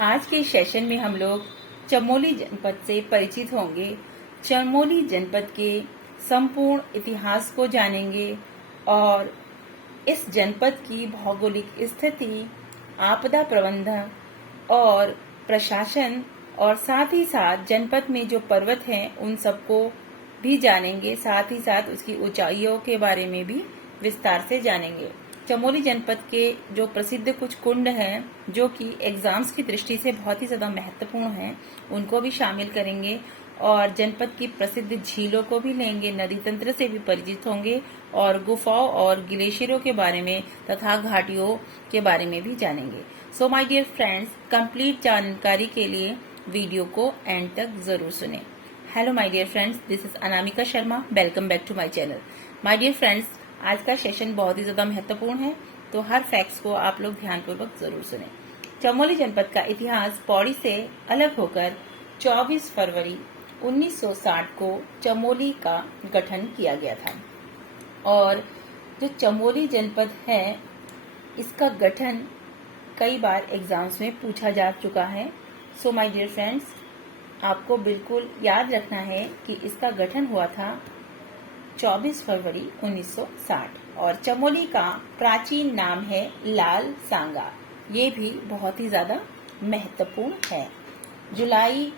आज के सेशन में हम लोग चमोली जनपद से परिचित होंगे। चमोली जनपद के संपूर्ण इतिहास को जानेंगे और इस जनपद की भौगोलिक स्थिति, आपदा प्रबंधन और प्रशासन और साथ ही साथ जनपद में जो पर्वत हैं उन सबको भी जानेंगे। साथ ही साथ उसकी ऊंचाइयों के बारे में भी विस्तार से जानेंगे। चमोली जनपद के जो प्रसिद्ध कुछ कुंड हैं जो कि एग्जाम्स की दृष्टि से बहुत ही ज्यादा महत्वपूर्ण हैं, उनको भी शामिल करेंगे और जनपद की प्रसिद्ध झीलों को भी लेंगे, नदी तंत्र से भी परिचित होंगे और गुफाओं और ग्लेशियरों के बारे में तथा घाटियों के बारे में भी जानेंगे। So my dear friends, complete जानकारी के लिए वीडियो को एंड तक जरूर सुने। Hello my dear friends, this is Anamika Sharma. Welcome back to my channel. My dear friends, आज का सेशन बहुत ही ज्यादा महत्वपूर्ण है, तो हर फैक्ट्स को आप लोग ध्यानपूर्वक जरूर सुने। चमोली जनपद का इतिहास पौड़ी से अलग होकर 24 फरवरी 1960 को चमोली का गठन किया गया था। और जो चमोली जनपद है, इसका गठन कई बार एग्जाम्स में पूछा जा चुका है। सो माय डियर फ्रेंड्स, आपको बिल्कुल याद रखना है कि इसका गठन हुआ था 24 फरवरी 1960 और चमोली का प्राचीन नाम है लाल सांगा। ये भी बहुत ही ज्यादा महत्वपूर्ण है। जुलाई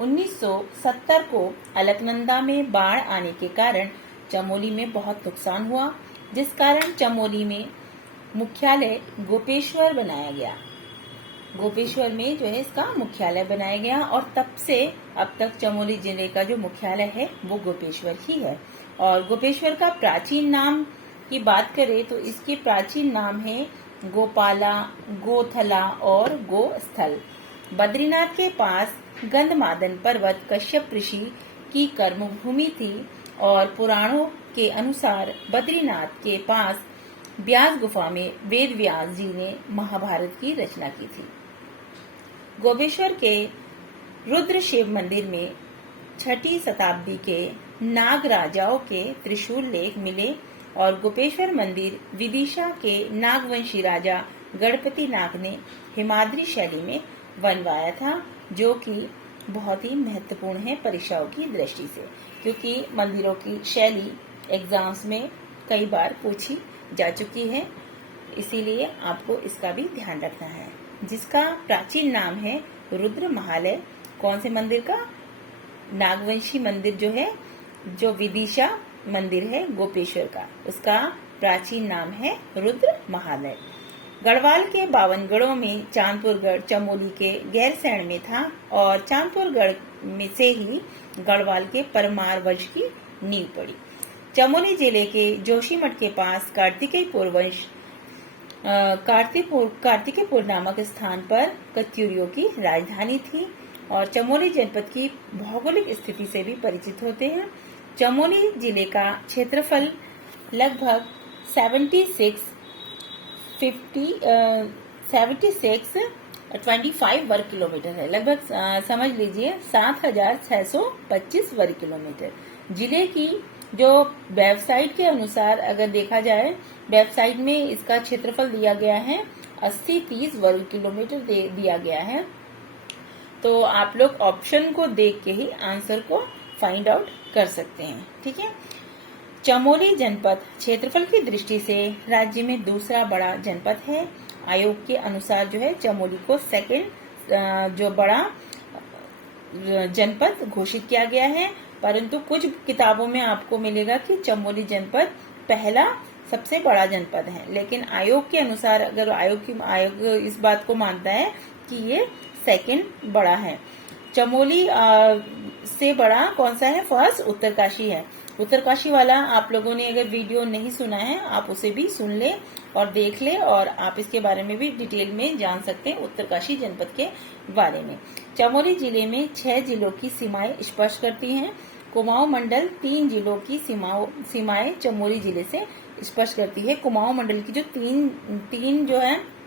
1970 को अलकनंदा में बाढ़ आने के कारण चमोली में बहुत नुकसान हुआ, जिस कारण चमोली में मुख्यालय गोपेश्वर बनाया गया। गोपेश्वर में जो है इसका मुख्यालय बनाया गया और तब से अब तक चमोली जिले का जो मुख्यालय है वो गोपेश्वर ही है। और गोपेश्वर का प्राचीन नाम की बात करें तो इसके प्राचीन नाम है गोपाला, गोथला और गोस्थल। बद्रीनाथ के पास गंधमादन पर्वत कश्यप ऋषि की कर्मभूमि थी और पुराणों के अनुसार बद्रीनाथ के पास व्यास गुफा में वेद व्यास जी ने महाभारत की रचना की थी। गोपेश्वर के रुद्र शिव मंदिर में 6ठी शताब्दी के नाग राजाओं के त्रिशूल लेख मिले और गोपेश्वर मंदिर विदिशा के नागवंशी राजा गणपति नाग ने हिमाद्री शैली में बनवाया था, जो कि बहुत ही महत्वपूर्ण है परीक्षाओं की दृष्टि से, क्योंकि मंदिरों की शैली एग्जाम्स में कई बार पूछी जा चुकी है। इसीलिए आपको इसका भी ध्यान रखना है। जिसका प्राचीन नाम है रुद्र महालय। कौन से मंदिर का? नागवंशी मंदिर जो है, जो विदिशा मंदिर है गोपेश्वर का, उसका प्राचीन नाम है रुद्र महालय। गढ़वाल के 52 गढ़ों में चांदपुरगढ़ चमोली के गैरसैंण में था और चांदपुरगढ़ में से ही गढ़वाल के परमार वंश की नींव पड़ी। चमोली जिले के जोशीमठ के पास कार्तिकेयपुर नामक स्थान पर कत्यूरियों की राजधानी थी। और चमोली जनपद की भौगोलिक स्थिति से भी परिचित होते हैं। चमोली जिले का क्षेत्रफल लगभग 25 वर्ग किलोमीटर है। लगभग समझ लीजिए 7625 वर्ग किलोमीटर। जिले की जो वेबसाइट के अनुसार अगर देखा जाए, वेबसाइट में इसका क्षेत्रफल दिया गया है 80-30 वर्ग किलोमीटर दिया गया है। तो आप लोग ऑप्शन को देख के ही आंसर को फाइंड आउट कर सकते हैं। ठीक है। चमोली जनपद क्षेत्रफल की दृष्टि से राज्य में दूसरा बड़ा जनपद है। आयोग के अनुसार जो है चमोली को सेकंड जो बड़ा जनपद घोषित किया गया है, परंतु कुछ किताबों में आपको मिलेगा कि चमोली जनपद पहला सबसे बड़ा जनपद है। लेकिन आयोग के अनुसार अगर आयोग इस बात को मानता है कि ये सेकंड बड़ा है। चमोली से बड़ा कौन सा है? फर्स्ट उत्तरकाशी है। उत्तरकाशी वाला आप लोगों ने अगर वीडियो नहीं सुना है, आप उसे भी सुन ले और देख ले और आप इसके बारे में भी डिटेल में जान सकते हैं उत्तरकाशी जनपद के बारे में। चमोली जिले में 6 जिलों की सीमाएं स्पर्श करती हैं। कुमाऊं मंडल 3 जिलों की सीमाएं चमोली जिले से स्पर्श करती है। कुमाऊं मंडल की जो तीन जो है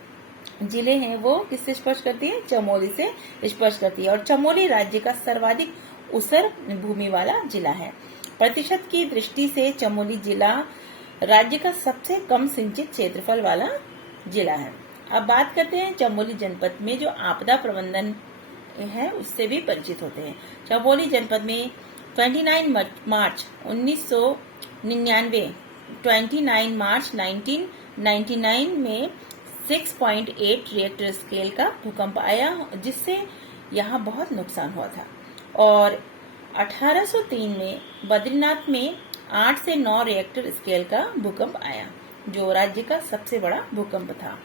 जिले हैं वो किससे स्पर्श करती है? चमोली से स्पर्श करती है। और चमोली राज्य का सर्वाधिक ऊसर भूमि वाला जिला है। प्रतिशत की दृष्टि से चमोली जिला राज्य का सबसे कम सिंचित क्षेत्रफल वाला जिला है। अब बात करते हैं चमोली जनपद में जो आपदा प्रबंधन है उससे भी परिचित होते हैं। चमोली जनपद में 29 मार्च 1999 29 मार्च 1999 में 6.8 रिएक्टर स्केल का भूकंप आया, जिससे यहाँ बहुत नुकसान हुआ था। और 1803 में बद्रीनाथ में 8 से 9 रिएक्टर स्केल का भूकंप आया, जो राज्य का सबसे बड़ा भूकंप था।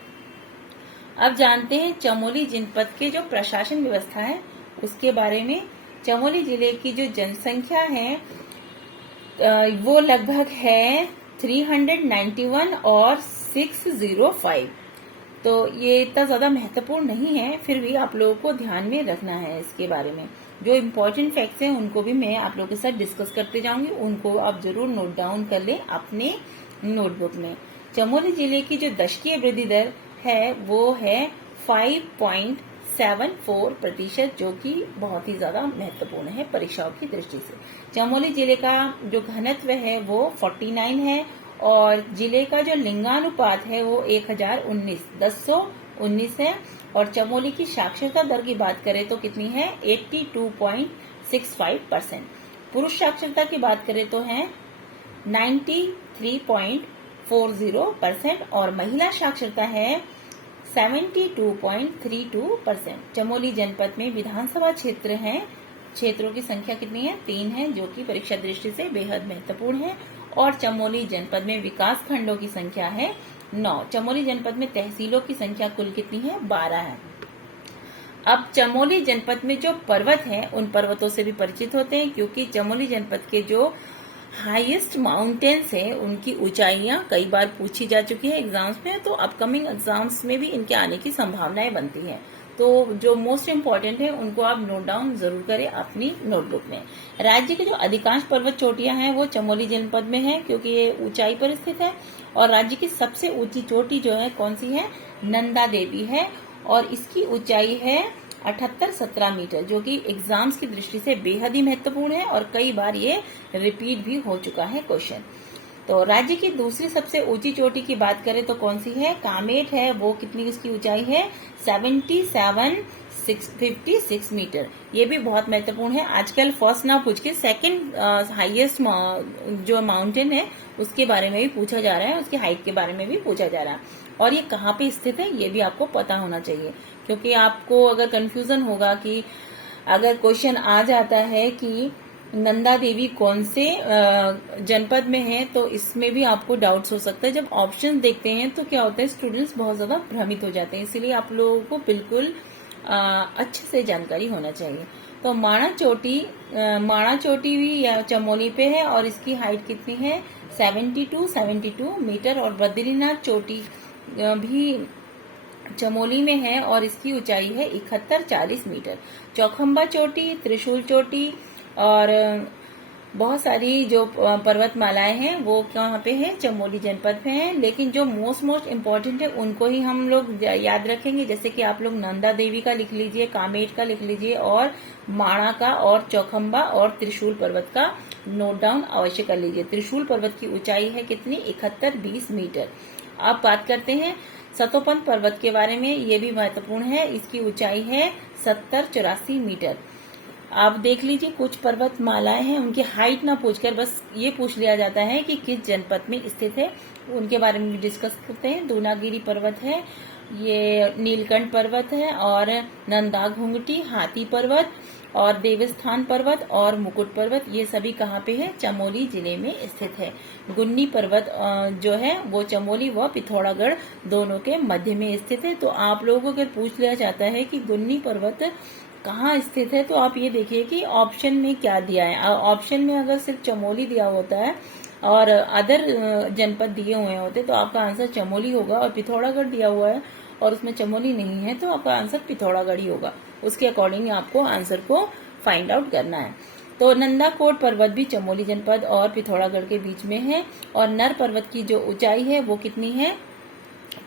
अब जानते हैं चमोली जनपद के जो प्रशासन व्यवस्था है उसके बारे में। चमोली जिले की जो जनसंख्या है वो लगभग है 391 और 605। तो ये इतना ज्यादा महत्वपूर्ण नहीं है, फिर भी आप लोगों को ध्यान में रखना है इसके बारे में। जो इम्पोर्टेंट फैक्ट्स हैं उनको भी मैं आप लोगों के साथ डिस्कस करते जाऊंगी, उनको आप जरूर नोट डाउन कर लें अपने नोटबुक में। चमोली जिले की जो दशकीय वृद्धि दर है वो है 5.74%, जो कि बहुत ही ज्यादा महत्वपूर्ण है परीक्षाओं की दृष्टि से। चमोली जिले का जो घनत्व है वो 49 है और जिले का जो लिंगानुपात है वो 1019 है। और चमोली की साक्षरता दर की बात करें तो कितनी है 82.65%। पुरुष साक्षरता की बात करें तो है 93.40% और महिला साक्षरता है 72.32%। चमोली जनपद में विधानसभा क्षेत्र हैं, क्षेत्रों की संख्या कितनी है 3 है, जो कि परीक्षा दृष्टि से बेहद महत्वपूर्ण है। और चमोली जनपद में विकास खंडों की संख्या है 9। चमोली जनपद में तहसीलों की संख्या कुल कितनी है 12 है। अब चमोली जनपद में जो पर्वत हैं उन पर्वतों से भी परिचित होते हैं, क्योंकि चमोली जनपद के जो हाईएस्ट माउंटेन्स है उनकी ऊंचाइयां कई बार पूछी जा चुकी है एग्जाम्स में, तो अपकमिंग एग्जाम्स में भी इनके आने की संभावनाएं बनती है। तो जो मोस्ट इम्पोर्टेंट है उनको आप नोट डाउन जरूर करें अपनी नोटबुक में। राज्य के जो अधिकांश पर्वत चोटियां हैं वो चमोली जनपद में है, क्योंकि ये ऊंचाई पर स्थित है। और राज्य की सबसे ऊंची चोटी जो है कौन सी है, नंदा देवी है, और इसकी ऊंचाई है 78-17 मीटर, जो कि एग्जाम्स की दृष्टि से बेहद ही महत्वपूर्ण है और कई बार ये रिपीट भी हो चुका है क्वेश्चन। तो राज्य की दूसरी सबसे ऊंची चोटी की बात करें तो कौन सी है, कामेट है। वो कितनी इसकी ऊंचाई है 77,656 मीटर। ये भी बहुत महत्वपूर्ण है। आजकल फर्स्ट ना पूछ के सेकंड हाईएस्ट जो माउंटेन है उसके बारे में भी पूछा जा रहा है, उसकी हाइट के बारे में भी पूछा जा रहा है। और ये कहाँ पे स्थित है ये भी आपको पता होना चाहिए, क्योंकि आपको अगर कंफ्यूजन होगा कि अगर क्वेश्चन आ जाता है कि नंदा देवी कौन से जनपद में है, तो इसमें भी आपको डाउट्स हो सकता है। जब ऑप्शन देखते हैं तो क्या होता है, स्टूडेंट्स बहुत ज्यादा भ्रमित हो जाते हैं, इसीलिए आप लोगों को बिल्कुल अच्छे से जानकारी होना चाहिए। तो माणा चोटी भी चमोली पे है और इसकी हाइट कितनी है 72 मीटर। और बद्रीनाथ चोटी भी चमोली में है और इसकी ऊंचाई है 71-40 मीटर। चौखंबा चोटी, त्रिशूल चोटी और बहुत सारी जो पर्वतमालाएं हैं वो कहाँ पे है, चमोली जनपद में है। लेकिन जो मोस्ट इम्पोर्टेंट है उनको ही हम लोग याद रखेंगे, जैसे कि आप लोग नंदा देवी का लिख लीजिए, कामेट का लिख लीजिए, और माणा का, और चौखंबा और त्रिशूल पर्वत का नोट डाउन अवश्य कर लीजिए। त्रिशूल पर्वत की ऊंचाई है कितनी 71-20 मीटर। अब बात करते हैं सतोपंथ पर्वत के बारे में, ये भी महत्वपूर्ण है। इसकी ऊंचाई है 70-84 मीटर। आप देख लीजिए कुछ पर्वतमालाएं हैं, उनकी हाइट ना पूछकर बस ये पूछ लिया जाता है कि किस जनपद में स्थित है, उनके बारे में भी डिस्कस करते हैं। दूनागिरी पर्वत है, ये नीलकंठ पर्वत है, और नंदा घुंगटी, हाथी पर्वत, और देवस्थान पर्वत और मुकुट पर्वत, ये सभी कहाँ पे है, चमोली जिले में स्थित है। गुन्नी पर्वत जो है वो चमोली व पिथौरागढ़ दोनों के मध्य में स्थित है। तो आप लोगों को अगर पूछ लिया जाता है कि गुन्नी पर्वत कहाँ स्थित है, तो आप ये देखिए कि ऑप्शन में क्या दिया है। ऑप्शन में अगर सिर्फ चमोली दिया होता है और अदर जनपद दिए हुए होते तो आपका आंसर चमोली होगा, और पिथौरागढ़ दिया हुआ है और उसमें चमोली नहीं है तो आपका आंसर पिथौरागढ़ ही होगा। उसके अकॉर्डिंग आपको आंसर को फाइंड आउट करना है। तो नंदाकोट पर्वत भी चमोली जनपद और पिथौरागढ़ के बीच में है, और नर पर्वत की जो ऊंचाई है वो कितनी है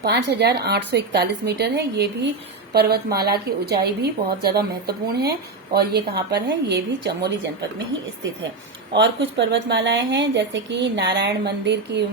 5,841 मीटर है। ये भी पर्वतमाला की ऊंचाई भी बहुत ज्यादा महत्वपूर्ण है और ये कहाँ पर है, ये भी चमोली जनपद में ही स्थित है। और कुछ पर्वतमालाएं हैं जैसे कि नारायण मंदिर की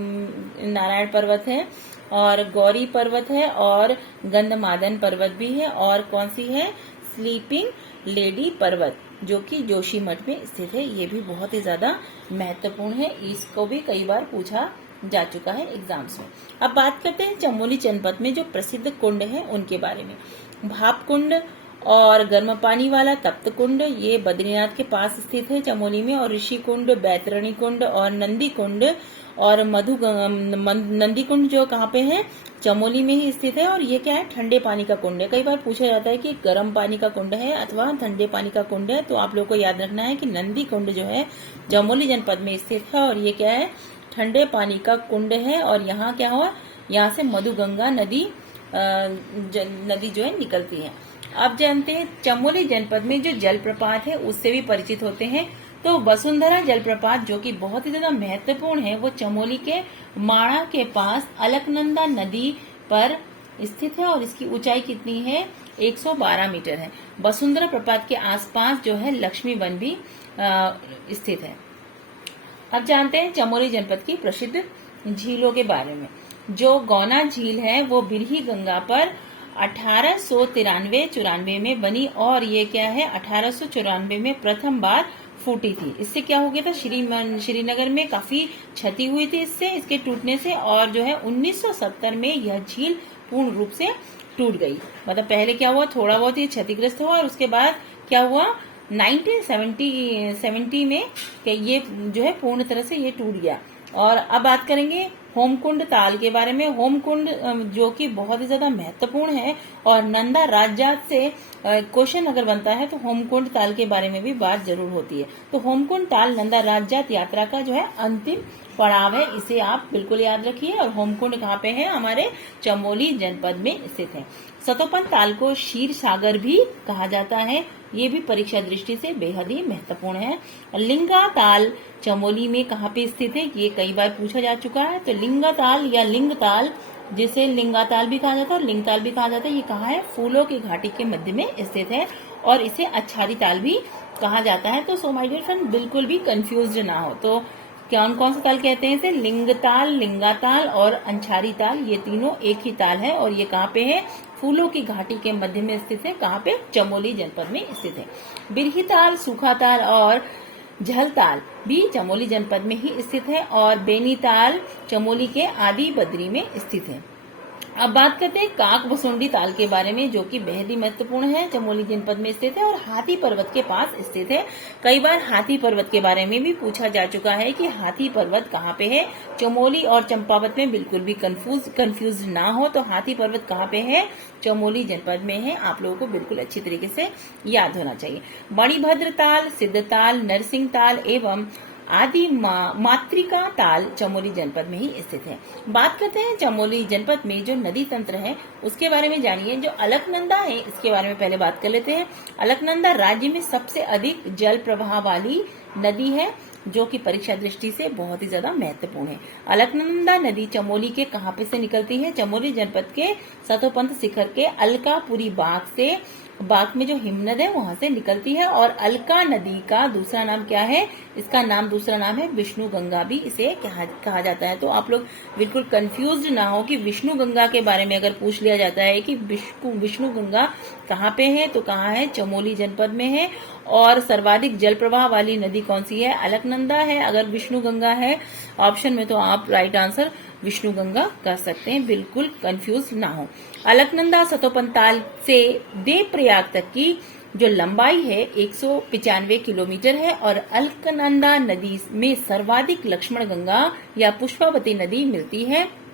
नारायण पर्वत है और गौरी पर्वत है और गंधमादन पर्वत भी है और कौन सी है, स्लीपिंग लेडी पर्वत जो कि जोशीमठ में स्थित है। ये भी बहुत ही ज्यादा महत्वपूर्ण है, इसको भी कई बार पूछा जा चुका है एग्जाम्स में। अब बात करते हैं चमोली जनपद में जो प्रसिद्ध कुंड है उनके बारे में। भाप कुंड और गर्म पानी वाला तप्त कुंड ये बद्रीनाथ के पास स्थित है चमोली में, और ऋषि कुंड, बैतरणी कुंड और नंदी कुंड और नंदी कुंड जो कहाँ पे है, चमोली में ही स्थित है। और ये क्या है, ठंडे पानी का कुंड है। कई बार पूछा जाता है कि गर्म पानी का कुंड है अथवा ठंडे पानी का कुंड है, तो आप लोग को याद रखना है कि नंदी कुंड जो है चमोली जनपद में स्थित है और ये क्या है, ठंडे पानी का कुंड है। और यहाँ क्या हुआ, यहाँ से मधुगंगा नदी जो है निकलती है। अब जानते हैं चमोली जनपद में जो जलप्रपात है उससे भी परिचित होते हैं। तो वसुंधरा जलप्रपात जो कि बहुत ही ज्यादा महत्वपूर्ण है वो चमोली के माणा के पास अलकनंदा नदी पर स्थित है और इसकी ऊंचाई कितनी है, 112 मीटर है। वसुंधरा प्रपात के आसपास जो है लक्ष्मी वन भी स्थित है। अब जानते हैं चमोली जनपद की प्रसिद्ध झीलों के बारे में। जो गौना झील है वो बिरही गंगा पर 1893-94 में बनी और ये क्या है, 1894 में प्रथम बार फूटी थी। इससे क्या हो गया था, श्रीनगर में काफी क्षति हुई थी इसके टूटने से, और जो है 1970 में यह झील पूर्ण रूप से टूट गई। मतलब पहले क्या हुआ, थोड़ा बहुत ही क्षतिग्रस्त हुआ और उसके बाद क्या हुआ, 1970 में ये जो है पूर्ण तरह से ये टूट गया। और अब बात करेंगे होमकुंड ताल के बारे में। होमकुंड जो कि बहुत ही ज्यादा महत्वपूर्ण है और नंदा राजजात से क्वेश्चन अगर बनता है तो होमकुंड ताल के बारे में भी बात जरूर होती है। तो होमकुंड ताल नंदा राजजात यात्रा का जो है अंतिम पड़ाव है, इसे आप बिल्कुल याद रखिए। और होमकुंड कहाँ पे है, हमारे चमोली जनपद में स्थित है। सतोपन ताल को क्षीर सागर भी कहा जाता है, ये भी परीक्षा दृष्टि से बेहद ही महत्वपूर्ण है। लिंगा ताल चमोली में कहाँ पे स्थित है, ये कई बार पूछा जा चुका है। तो लिंगा ताल या लिंग ताल, जिसे लिंगाताल भी कहा जाता है और लिंगताल भी कहा जाता है, ये कहाँ है, फूलों की घाटी के मध्य में स्थित है और इसे अच्छारी ताल भी कहा जाता है। तो सो माय डियर फ्रेंड, बिल्कुल भी कंफ्यूज ना हो। तो कौन कौन सा ताल कहते हैं इसे, लिंगताल, लिंगाताल और अंछारी ताल, ये तीनों एक ही ताल है और ये कहाँ पे है, फूलों की घाटी के मध्य में स्थित है। कहाँ पे, चमोली जनपद में स्थित है। बिरही ताल, सूखा ताल और झलताल भी चमोली जनपद में ही स्थित है और बेनीताल चमोली के आदि बद्री में स्थित है। अब बात करते हैं काक बसुंडी ताल के बारे में, जो कि बेहद ही महत्वपूर्ण है, चमोली जनपद में स्थित है और हाथी पर्वत के पास स्थित है। कई बार हाथी पर्वत के बारे में भी पूछा जा चुका है कि हाथी पर्वत कहाँ पे है। चमोली और चंपावत में बिल्कुल भी कंफ्यूज ना हो। तो हाथी पर्वत कहाँ पे है, चमोली जनपद में है। आप लोगों को बिल्कुल अच्छी तरीके से याद होना चाहिए। मणिभद्र ताल, सिद्धताल, नरसिंह ताल एवं आदि मातृका ताल चमोली जनपद में ही स्थित है। बात करते हैं चमोली जनपद में जो नदी तंत्र है उसके बारे में जानिए। जो अलकनंदा है इसके बारे में पहले बात कर लेते हैं। अलकनंदा राज्य में सबसे अधिक जल प्रवाह वाली नदी है, जो कि परीक्षा दृष्टि से बहुत ही ज्यादा महत्वपूर्ण है। अलकनंदा नदी चमोली के कहाँ पे से निकलती है, चमोली जनपद के सतोपंथ शिखर के अलकापुरी बाग में जो हिमनद है वहां से निकलती है। और अलका नदी का दूसरा नाम क्या है, इसका दूसरा नाम है विष्णु गंगा भी इसे कहा जाता है। तो आप लोग बिल्कुल कंफ्यूज ना हो कि विष्णु गंगा के बारे में अगर पूछ लिया जाता है कि विष्णु गंगा कहाँ पे है, तो कहाँ है, चमोली जनपद में है। और सर्वाधिक जल प्रवाह वाली नदी कौन सी है, अलकनंदा है। अगर विष्णु गंगा है ऑप्शन में तो आप राइट आंसर विष्णु गंगा कर सकते हैं, बिल्कुल कंफ्यूज ना हो। अलकनंदा सतोपंताल से देवप्रयाग तक की जो लंबाई है 195 किलोमीटर है और अलकनंदा नदी में सर्वाधिक लक्ष्मण गंगा या पुष्पावती नदी मिलती है।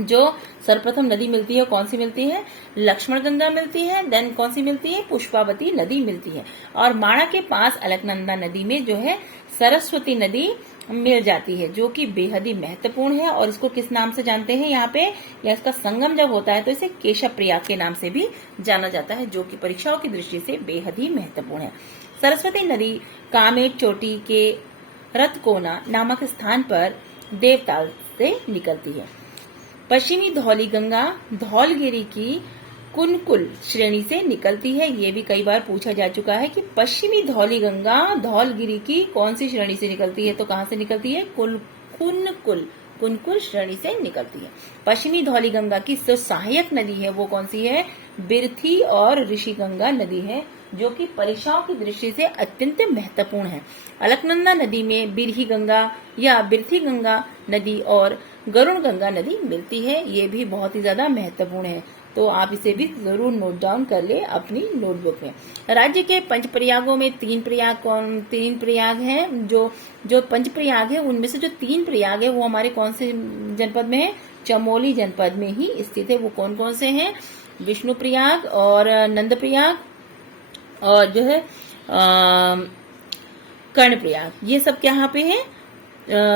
जो सर्वप्रथम नदी मिलती है कौन सी मिलती है, लक्ष्मण गंगा मिलती है, देन कौन सी मिलती है, पुष्पावती नदी मिलती है। और माणा के पास अलकनंदा नदी में जो है सरस्वती नदी मिल जाती है, जो कि बेहद ही महत्वपूर्ण है। और इसको किस नाम से जानते हैं यहाँ पे, या इसका संगम जब होता है तो इसे केशव प्रयाग के नाम से भी जाना जाता है, जो कि परीक्षाओं की दृष्टि से बेहद ही महत्वपूर्ण है। सरस्वती नदी कामेट चोटी के रतकोना नामक स्थान पर देवताल से निकलती है। पश्चिमी धौली गंगा धौलगिरी की कुनकुल श्रेणी से निकलती है। ये भी कई बार पूछा जा चुका है कि पश्चिमी धौलीगंगा धौलगिरी की कौन सी श्रेणी से निकलती है, तो कहाँ से निकलती है? कुनकुल श्रेणी से निकलती है। पश्चिमी धौलीगंगा की जो सहायक नदी है वो कौन सी है? बिरथी और ऋषिगंगा नदी है, जो कि परीक्षाओं की दृष्टि से अत्यंत महत्वपूर्ण है। अलकनंदा नदी में बिरही गंगा या बिरथी गंगा नदी और गरुण गंगा नदी मिलती है। ये भी बहुत ही ज्यादा महत्वपूर्ण है, तो आप इसे भी जरूर नोट डाउन कर ले अपनी नोटबुक में। राज्य के पंच प्रयागों में तीन प्रयाग हैं। जो पंच प्रयाग है उनमें से जो 3 प्रयाग है वो हमारे कौन से जनपद में है? चमोली जनपद में ही स्थित है। वो कौन कौन से हैं? विष्णु प्रयाग और नंद प्रयाग और जो है कर्ण प्रयाग, ये सब यहाँ पे है?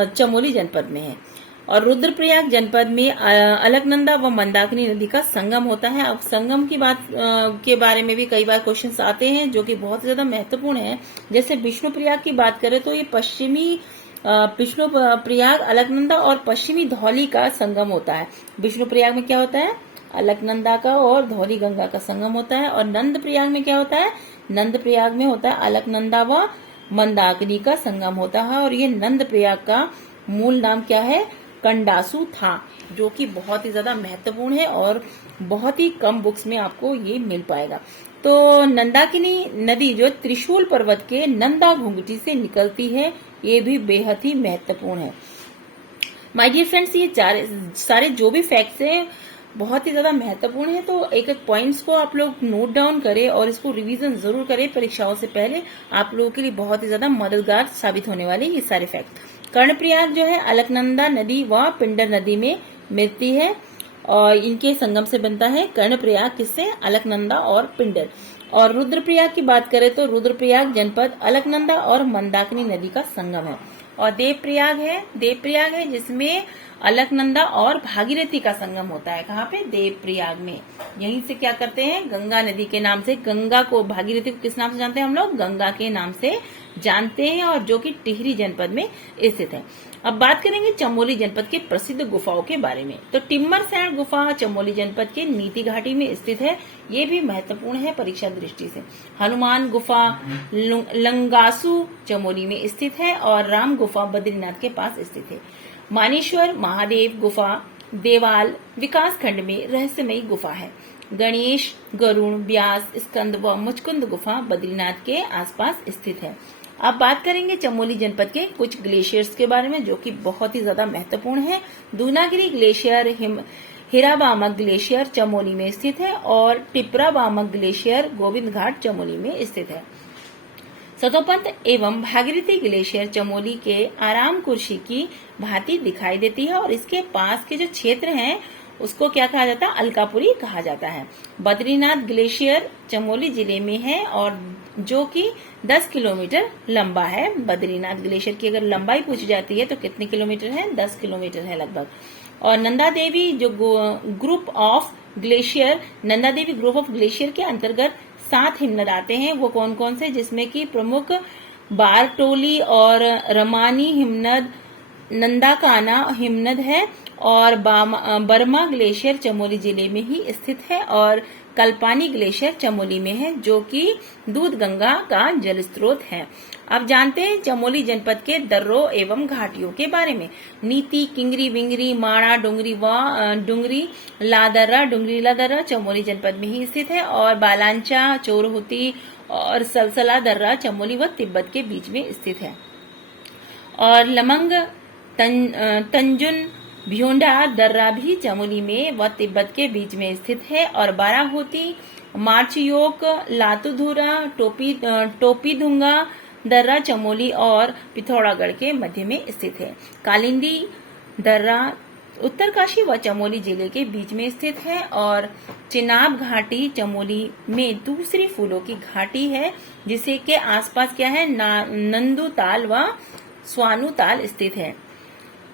चमोली जनपद में है। और रुद्रप्रयाग जनपद में अलकनंदा व मंदाकिनी नदी का संगम होता है। अब संगम की बात के बारे में भी कई बार क्वेश्चंस आते हैं, जो कि बहुत ज्यादा महत्वपूर्ण है। जैसे विष्णु प्रयाग की बात करें तो ये पश्चिमी विष्णु प्रयाग, अलकनंदा और पश्चिमी धौली का संगम होता है। विष्णु प्रयाग में क्या होता है? अलकनंदा का और धौली गंगा का संगम होता है। और नंद प्रयाग में क्या होता है? नंद प्रयाग में होता है अलकनंदा व मंदाकिनी का संगम होता है। और ये नंद प्रयाग का मूल नाम क्या है? कंडासु था, जो कि बहुत ही ज्यादा महत्वपूर्ण है और बहुत ही कम बुक्स में आपको ये मिल पाएगा। तो नंदाकिनी नदी जो त्रिशूल पर्वत के नंदा घुंघटी से निकलती है, ये भी बेहद ही महत्वपूर्ण है। माय डियर फ्रेंड्स, ये सारे जो भी फैक्ट्स हैं बहुत ही ज्यादा महत्वपूर्ण है, तो एक एक पॉइंट्स को आप लोग नोट डाउन करें और इसको रिवीजन जरूर करें परीक्षाओं से पहले। आप लोगों के लिए बहुत ही ज्यादा मददगार साबित होने वाले ये सारे फैक्ट। कर्णप्रयाग जो है अलकनंदा नदी व पिंडर नदी में मिलती है और इनके संगम से बनता है कर्णप्रयाग, किससे? अलकनंदा और पिंडर। और रुद्रप्रयाग की बात करें तो रुद्रप्रयाग जनपद अलकनंदा और मंदाकिनी नदी का संगम है। और देवप्रयाग है जिसमें अलकनंदा और भागीरथी का संगम होता है। कहाँ पे? देवप्रयाग में। यहीं से क्या करते हैं? गंगा नदी के नाम से गंगा को, भागीरथी को किस नाम से जानते हैं हम लोग? गंगा के नाम से जानते हैं, और जो कि टिहरी जनपद में स्थित है। अब बात करेंगे चमोली जनपद के प्रसिद्ध गुफाओं के बारे में। तो टिम्मरसैंण गुफा चमोली जनपद के नीति घाटी में स्थित है। ये भी महत्वपूर्ण है परीक्षा दृष्टि से। हनुमान गुफा लंगासू चमोली में स्थित है और राम गुफा बद्रीनाथ के पास स्थित है। मानेश्वर महादेव गुफा देवाल विकास खंड में रहस्यमयी गुफा है। गणेश, गरुण, व्यास, स्कंद व मुचकुंद गुफा बद्रीनाथ के आसपास स्थित है। अब बात करेंगे चमोली जनपद के कुछ ग्लेशियर्स के बारे में, जो कि बहुत ही ज्यादा महत्वपूर्ण है। दूनागिरी ग्लेशियर, हीराबामक ग्लेशियर चमोली में स्थित है और टिपराबामक ग्लेशियर गोविंद घाट चमोली में स्थित है। सतोपंत एवं भागीरथी ग्लेशियर चमोली के आराम कुर्सी की भांति दिखाई देती है और इसके पास के जो क्षेत्र हैं उसको क्या कहा जाता है? अलकापुरी कहा जाता है। बद्रीनाथ ग्लेशियर चमोली जिले में है और जो कि 10 किलोमीटर लंबा है। बद्रीनाथ ग्लेशियर की अगर लंबाई पूछी जाती है तो कितने किलोमीटर है? 10 किलोमीटर है लगभग। और नंदा देवी जो group of glacier, Nanda Devi group of glacier के अंतर्गत 7 हिमनद आते हैं। वो कौन कौन से? जिसमें कि प्रमुख बारटोली और रमानी हिमनद, नंदाकाना हिमनद है और बर्मा ग्लेशियर चमोली जिले में ही स्थित है और कल्पानी ग्लेशियर चमोली में है, जो कि दूध गंगा का जल स्रोत है। अब जानते हैं चमोली जनपद के दर्रों एवं घाटियों के बारे में। नीति, किंगरी, विंगरी, माणा, डुंगरी लादर्रा चमोली जनपद में ही स्थित है और बालांचा, चोरहुती और सलसला दर्रा चमोली व तिब्बत के बीच में स्थित है। और लमंग, तंजुन, भ्योंडा दर्रा भी चमोली में व तिब्बत के बीच में स्थित है। और बाराहोती, मार्चयोक, लातुधुरा, टोपीधुंगा दर्रा चमोली और पिथौरागढ़ के मध्य में स्थित है। कालिंदी दर्रा उत्तरकाशी व चमोली जिले के बीच में स्थित है और चिनाब घाटी चमोली में दूसरी फूलों की घाटी है, जिसे के आसपास क्या है? नंदू ताल व स्वानु ताल स्थित है।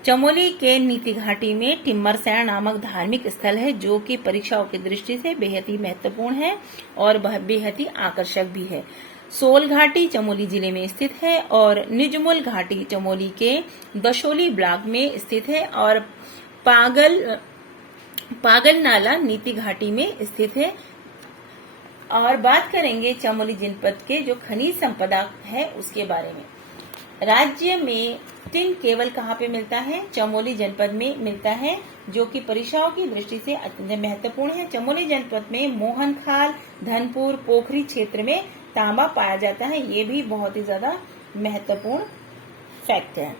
चमोली के नीति घाटी में टिम्मरसैंण नामक धार्मिक स्थल है, जो कि परीक्षाओं की दृष्टि से बेहद ही महत्वपूर्ण है और बेहद ही आकर्षक भी है। सोल घाटी चमोली जिले में स्थित है और निजमुल घाटी चमोली के दशोली ब्लॉक में स्थित है और पागल नाला नीति घाटी में स्थित है, और बात करेंगे चमोली जनपद के जो खनिज संपदा है उसके बारे में। राज्य में टिन केवल कहाँ पे मिलता है? चमोली जनपद में मिलता है, जो कि परीक्षाओं की दृष्टि से अत्यंत महत्वपूर्ण है। चमोली जनपद में मोहनखाल, धनपुर, पोखरी क्षेत्र में तांबा पाया जाता है। ये भी बहुत ही ज्यादा महत्वपूर्ण फैक्ट है।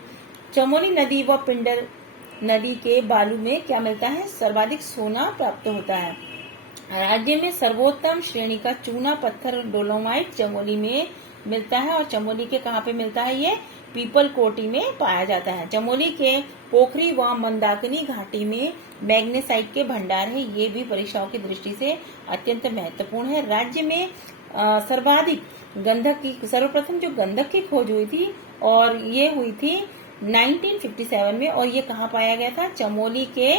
चमोली नदी व पिंडर नदी के बालू में क्या मिलता है? सर्वाधिक सोना प्राप्त होता है। राज्य में सर्वोत्तम श्रेणी का चूना पत्थर डोलोमाइट चमोली में मिलता है। और चमोली के कहाँ पे मिलता है? ये पीपल कोटी में पाया जाता है। चमोली के पोखरी व मंदाकिनी घाटी में मैग्नेसाइट के भंडार है। ये भी परीक्षाओं की दृष्टि से अत्यंत महत्वपूर्ण है। राज्य में सर्वाधिक गंधक की सर्वप्रथम जो गंधक की खोज हुई थी और ये हुई थी 1957 में, और ये कहाँ पाया गया था? चमोली के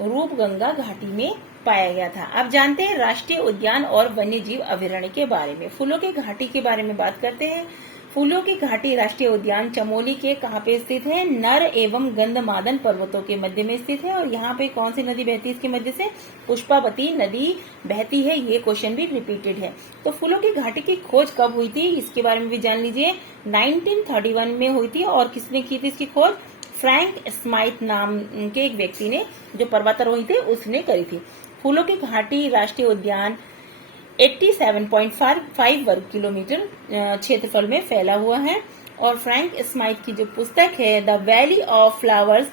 रूपगंगा घाटी में पाया गया था। अब जानते हैं राष्ट्रीय उद्यान और वन्य जीव अभयारण्य के बारे में। फूलों की घाटी के बारे में बात करते हैं। फूलों की घाटी राष्ट्रीय उद्यान चमोली के कहाँ पे स्थित है? नर एवं गंधमादन पर्वतों के मध्य में स्थित है। और यहाँ पे कौन सी नदी बहती है इसके मध्य से? पुष्पावती नदी बहती है। ये क्वेश्चन भी रिपीटेड है। तो फूलों की घाटी की खोज कब हुई थी इसके बारे में भी जान लीजिए। 1931 में हुई थी। और किसने की थी इसकी खोज? फ्रैंक स्माइथ नाम के एक व्यक्ति ने, जो पर्वतारोही थे, उसने करी थी। फूलों की घाटी राष्ट्रीय उद्यान 87.5 वर्ग किलोमीटर क्षेत्रफल में फैला हुआ है। और फ्रैंक स्माइथ की जो पुस्तक है द वैली ऑफ फ्लावर्स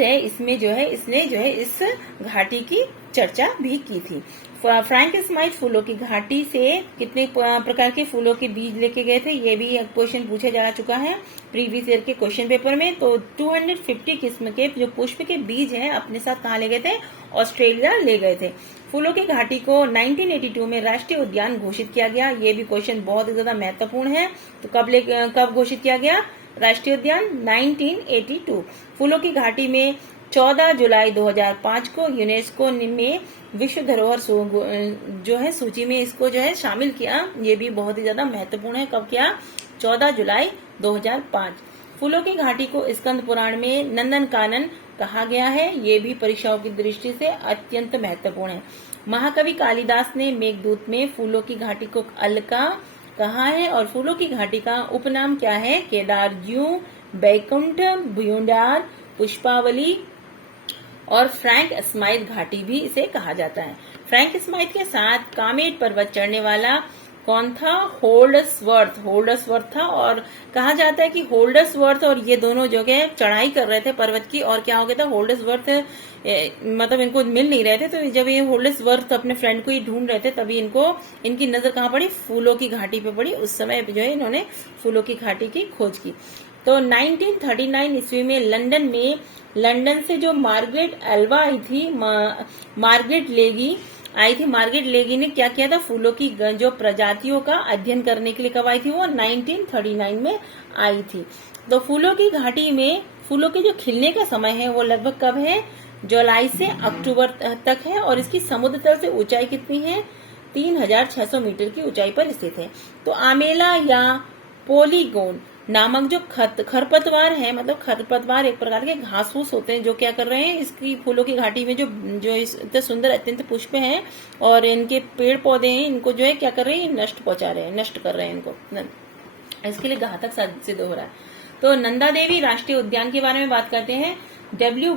है, इसमें जो है इसने जो है इस घाटी की चर्चा भी की थी। फ्रैंक स्माइथ फूलों की घाटी से कितने प्रकार के फूलों के बीज लेके गए थे, ये भी क्वेश्चन पूछा जा चुका है प्रीवियस ईयर के क्वेश्चन पेपर में। तो 250 किस्म के जो पुष्प के बीज हैं अपने साथ कहाँ ले गए थे? ऑस्ट्रेलिया ले गए थे। फूलों की घाटी को 1982 में राष्ट्रीय उद्यान घोषित किया गया। ये भी क्वेश्चन बहुत ही ज्यादा महत्वपूर्ण है। तो कब घोषित किया गया राष्ट्रीय उद्यान? 1982। फूलों की घाटी में 14 जुलाई 2005 को यूनेस्को में विश्व धरोहर जो है सूची में इसको जो है शामिल किया। ये भी बहुत ही ज्यादा महत्वपूर्ण है। कब किया? 14 जुलाई 2005। फूलों की घाटी को स्कंद पुराण में नंदन कानन कहा गया है। ये भी परीक्षाओं की दृष्टि से अत्यंत महत्वपूर्ण है। महाकवि कालिदास ने मेघदूत में फूलों की घाटी को अलका कहा है। और फूलों की घाटी का उपनाम क्या है? केदारज्यू, बैकुंठ, भुयुंडार, पुष्पावली और फ्रैंक स्माइथ घाटी भी इसे कहा जाता है। फ्रैंक स्माइथ के साथ कामेट पर्वत चढ़ने वाला कौन था? होल्डर्सवर्थ था। और कहा जाता है कि होल्डर्सवर्थ और ये दोनों जो है चढ़ाई कर रहे थे पर्वत की, और क्या हो गया था? होल्डर्सवर्थ मतलब इनको मिल नहीं रहे थे। तो जब ये होल्डर्सवर्थ अपने फ्रेंड को ही ढूंढ रहे थे, तभी इनकी नजर कहाँ पड़ी? फूलों की घाटी पे पड़ी। उस समय जो है इन्होंने फूलों की घाटी की खोज की। तो 1939 ईस्वी में लंदन से जो मार्गरेट एल्वा आई थी, मार्गरेट लेगी ने क्या किया था? फूलों की जो प्रजातियों का अध्ययन करने के लिए कब आई थी? वो 1939 में आई थी। तो फूलों की घाटी में फूलों के जो खिलने का समय है वो लगभग कब है? जुलाई से अक्टूबर तक है। और इसकी समुद्र तल से ऊंचाई कितनी है? 3600 मीटर की ऊंचाई पर स्थित है। तो आमेला या पोलीगोन नामक जो खरपतवार है, मतलब खरपतवार एक प्रकार के घास फूस होते हैं, जो क्या कर रहे हैं इसकी फूलों की घाटी में जो इतने सुंदर अत्यंत पुष्प हैं और इनके पेड़ पौधे हैं, इनको जो है क्या कर रहे हैं? नष्ट कर रहे हैं इनको। इसके लिए घातक सिद्ध हो रहा है। तो नंदा देवी राष्ट्रीय उद्यान के बारे में बात करते हैं। डब्ल्यू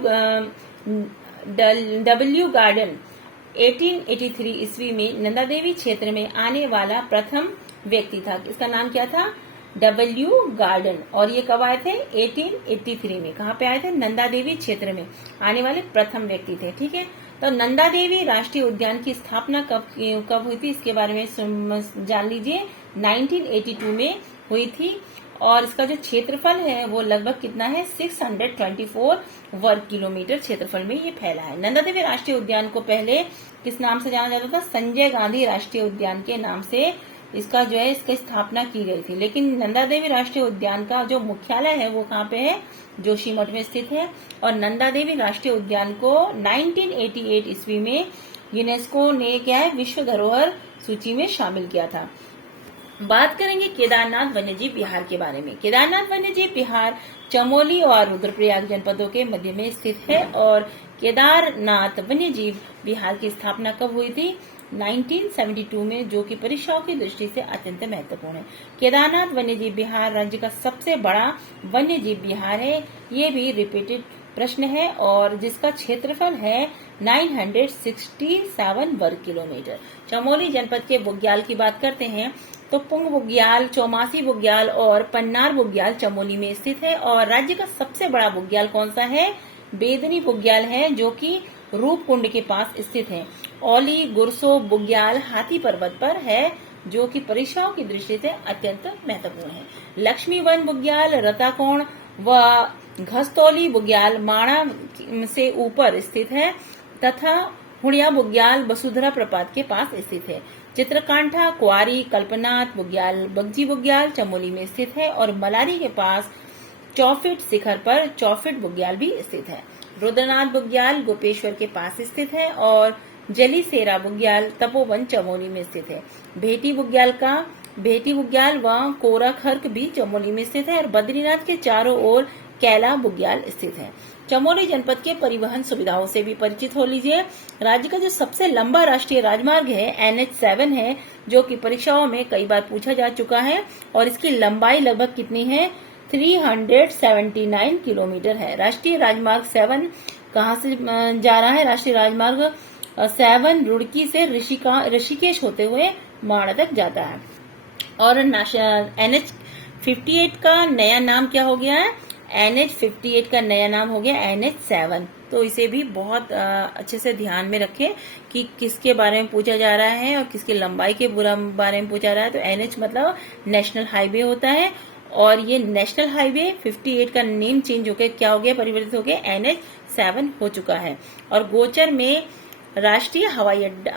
गार्डन 1883 ईस्वी में नंदा देवी क्षेत्र में आने वाला प्रथम व्यक्ति था। इसका नाम क्या था? W garden. और ये कब आए थे? 1883 में। कहाँ पे आए थे? नंदा देवी क्षेत्र में आने वाले प्रथम व्यक्ति थे। ठीक है। तो नंदा देवी राष्ट्रीय उद्यान की स्थापना कब हुई थी इसके बारे में जान लीजिए। 1982 में हुई थी। और इसका जो क्षेत्रफल है वो लगभग कितना है? 624 वर्ग किलोमीटर क्षेत्रफल में ये फैला है। नंदा देवी राष्ट्रीय उद्यान को पहले किस नाम से जाना जाता था? संजय गांधी राष्ट्रीय उद्यान के नाम से इसकी स्थापना की गई थी। लेकिन नंदा देवी राष्ट्रीय उद्यान का जो मुख्यालय है वो कहाँ पे है? जोशीमठ में स्थित है। और नंदा देवी राष्ट्रीय उद्यान को 1988 ईस्वी में यूनेस्को ने क्या है? विश्व धरोहर सूची में शामिल किया था। बात करेंगे केदारनाथ वन्यजीव विहार के बारे में। केदारनाथ वन्यजीव विहार चमोली और रुद्रप्रयाग जनपदों के मध्य में स्थित है। और केदारनाथ वन्यजीव विहार की स्थापना कब हुई थी? 1972 में, जो कि परीक्षाओं की दृष्टि से अत्यंत महत्वपूर्ण है। केदारनाथ वन्यजीव विहार राज्य का सबसे बड़ा वन्यजीव विहार है। ये भी रिपीटेड प्रश्न है और जिसका क्षेत्रफल है 967 वर्ग किलोमीटर। चमोली जनपद के बुग्याल की बात करते हैं तो पुंग बुग्याल, चौमासी बुग्याल और पन्नार बुग्याल चमोली में स्थित है। और राज्य का सबसे बड़ा बुग्याल कौन सा है? बेदनी बुग्याल है, जो कि रूपकुंड के पास स्थित है। औली गुरसो बुग्याल हाथी पर्वत पर है, जो कि परीक्षाओं की दृष्टि से अत्यंत महत्वपूर्ण है। लक्ष्मीवन बुग्याल रताकोण व घस्तौली बुग्याल माणा से ऊपर स्थित है तथा हुड़िया बुग्याल वसुधरा प्रपात के पास स्थित है। चित्रकांठा, कुआरी, कल्पनाथ बुग्याल, बगजी बुग्याल चमोली में स्थित है और मलारी के पास चौफिट शिखर पर चौफिट बुग्याल भी स्थित है। रुद्रनाथ बुग्याल गोपेश्वर के पास स्थित है और जलीसेरा बुग्याल तपोवन चमोली में स्थित है। भेटी बुग्याल व कोराखर्क भी चमोली में स्थित है और बद्रीनाथ के चारों ओर कैला बुग्याल स्थित है। चमोली जनपद के परिवहन सुविधाओं से भी परिचित हो लीजिए। राज्य का जो सबसे लंबा राष्ट्रीय राजमार्ग है NH7 है, जो कि परीक्षाओं में कई बार पूछा जा चुका है और इसकी लंबाई लगभग कितनी है? 379 किलोमीटर है। राष्ट्रीय राजमार्ग 7 कहाँ से जा रहा है? राष्ट्रीय राजमार्ग 7 रुड़की से ऋषिकेश होते हुए माणा तक जाता है। और NH58 का नया नाम क्या हो गया है? NH58 का नया नाम हो गया NH7। तो इसे भी बहुत अच्छे से ध्यान में रखें कि किसके बारे में पूछा जा रहा है और किसकी लंबाई के बारे में पूछा जा रहा है। तो NH मतलब नेशनल हाईवे होता है और ये नेशनल हाईवे 58 का नेम चेंज होकर क्या हो गया? परिवर्तित हो गया NH7 हो चुका है। और गोचर में राष्ट्रीय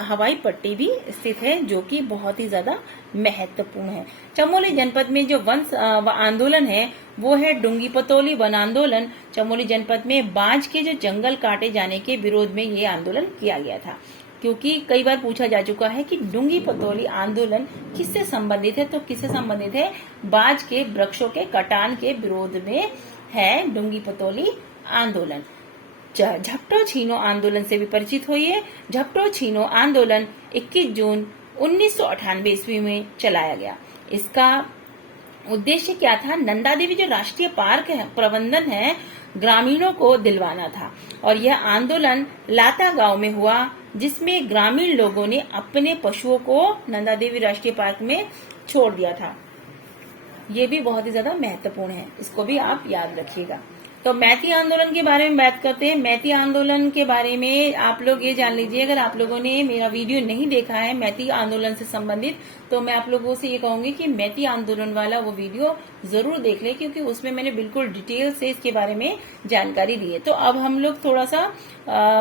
हवाई पट्टी भी स्थित है, जो कि बहुत ही ज्यादा महत्वपूर्ण है। चमोली जनपद में जो वन आंदोलन है वो है डुंगी पतोली वन आंदोलन। चमोली जनपद में बांज के जो जंगल काटे जाने के विरोध में ये आंदोलन किया गया था, क्योंकि कई बार पूछा जा चुका है कि डुंगी पतोली आंदोलन किससे संबंधित है। तो किससे संबंधित है? बांज के वृक्षों के कटान के विरोध में है डुंगी पतोली आंदोलन। झपटो छीनो आंदोलन से भी परिचित होइए। झपटो छीनो आंदोलन 21 जून 1998 ईस्वी में चलाया गया। इसका उद्देश्य क्या था? नंदा देवी जो राष्ट्रीय पार्क प्रबंधन है, ग्रामीणों को दिलवाना था। और यह आंदोलन लाता गांव में हुआ, जिसमें ग्रामीण लोगों ने अपने पशुओं को नंदा देवी राष्ट्रीय पार्क में छोड़ दिया था। ये भी बहुत ही ज्यादा महत्वपूर्ण है, इसको भी आप याद रखिएगा। तो मैती आंदोलन के बारे में बात करते हैं। मैती आंदोलन के बारे में आप लोग ये जान लीजिए, अगर आप लोगों ने मेरा वीडियो नहीं देखा है मैती आंदोलन से संबंधित, तो मैं आप लोगों से ये कहूंगी कि मैती आंदोलन वाला वो वीडियो जरूर देख लें, क्योंकि उसमें मैंने बिल्कुल डिटेल से इसके बारे में जानकारी दी है। तो अब हम लोग थोड़ा सा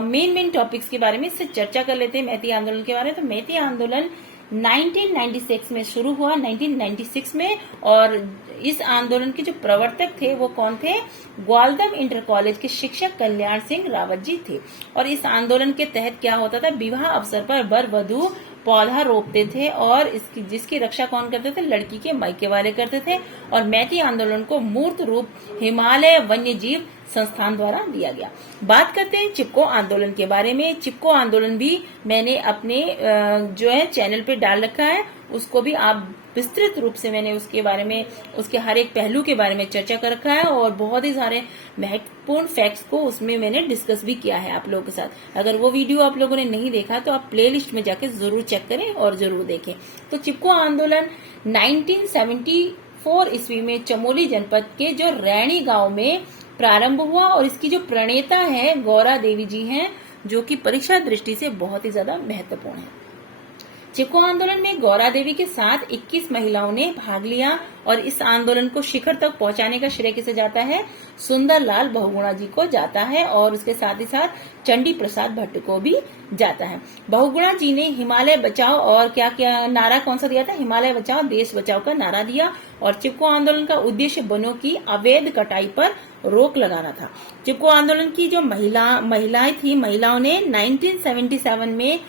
मेन टॉपिक्स के बारे में इससे चर्चा कर लेते हैं मैती आंदोलन के बारे में। तो मैती आंदोलन 1996 में शुरू हुआ, 1996 में। और इस आंदोलन के जो प्रवर्तक थे वो कौन थे? ग्वालदम इंटर कॉलेज के शिक्षक कल्याण सिंह रावत जी थे। और इस आंदोलन के तहत क्या होता था? विवाह अवसर पर वर वधू पौधा रोपते थे और जिसकी रक्षा कौन करते थे? लड़की के मायके वाले करते थे। और मैती आंदोलन को मूर्त रूप हिमालय वन्य जीव संस्थान द्वारा दिया गया। बात करते हैं चिपको आंदोलन के बारे में। चिपको आंदोलन भी मैंने अपने जो है चैनल पे डाल रखा है, उसको भी आप विस्तृत रूप से मैंने उसके बारे में, उसके हर एक पहलू के बारे में चर्चा कर रखा है और बहुत ही सारे महत्वपूर्ण फैक्ट्स को उसमें मैंने डिस्कस भी किया है आप लोगों के साथ। अगर वो वीडियो आप लोगों ने नहीं देखा तो आप प्लेलिस्ट में जाके जरूर चेक करें और जरूर देखें। तो चिपको आंदोलन 1974 ईस्वी में चमोली जनपद के जो रैणी गांव में प्रारंभ हुआ और इसकी जो प्रणेता है गौरा देवी जी हैं, जो कि परीक्षा दृष्टि से बहुत ही ज्यादा महत्वपूर्ण है। चिपको आंदोलन में गौरा देवी के साथ 21 महिलाओं ने भाग लिया और इस आंदोलन को शिखर तक पहुंचाने का श्रेय किसे जाता है? सुंदरलाल बहुगुणा जी को जाता है और उसके साथ ही साथ चंडी प्रसाद भट्ट को भी जाता है। बहुगुणा जी ने हिमालय बचाओ और क्या क्या नारा कौन सा दिया था? हिमालय बचाओ देश बचाओ का नारा दिया। और चिपको आंदोलन का उद्देश्य वनों की अवैध कटाई पर रोक लगाना था। चिपको आंदोलन की जो महिलाएं थी, महिलाओं ने 1977 में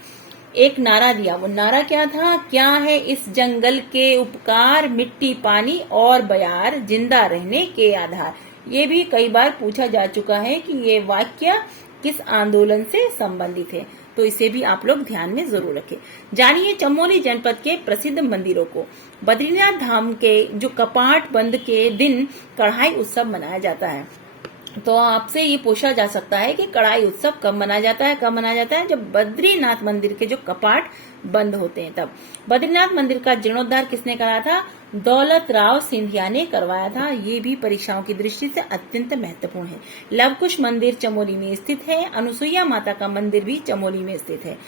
एक नारा दिया। वो नारा क्या था? क्या है इस जंगल के उपकार, मिट्टी पानी और बयार, जिंदा रहने के आधार। ये भी कई बार पूछा जा चुका है कि ये वाक्य किस आंदोलन से संबंधित है। तो इसे भी आप लोग ध्यान में जरूर रखें। जानिए चमोली जनपद के प्रसिद्ध मंदिरों को। बद्रीनाथ धाम के जो कपाट बंद के दिन कढ़ाई उत्सव मनाया जाता है। तो आपसे ये पूछा जा सकता है कि कढ़ाई उत्सव कब मनाया जाता है? कब मनाया जाता है? जब बद्रीनाथ मंदिर के जो कपाट बंद होते हैं तब। बद्रीनाथ मंदिर का जीर्णोद्धार किसने कराया था? दौलत राव सिंधिया ने करवाया था। ये भी परीक्षाओं की दृष्टि से अत्यंत महत्वपूर्ण है। लवकुश मंदिर चमोली में स्थित है। अनुसुईया माता का मंदिर भी चमोली में स्थित है।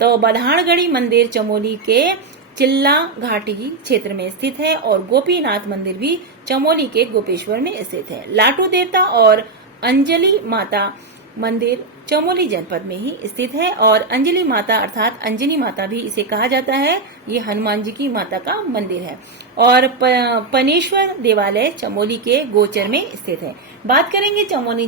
तो बधाणगढ़ी मंदिर चमोली के चिल्ला घाटी क्षेत्र में स्थित है और गोपीनाथ मंदिर भी चमोली के गोपेश्वर में स्थित है। लाटू देवता और अंजलि माता मंदिर चमोली जनपद में ही स्थित है और अंजलि माता अर्थात अंजनी माता भी इसे कहा जाता है। ये हनुमान जी की माता का मंदिर है। और पनेश्वर देवालय चमोली के गोचर में स्थित है। बात करेंगे चमोली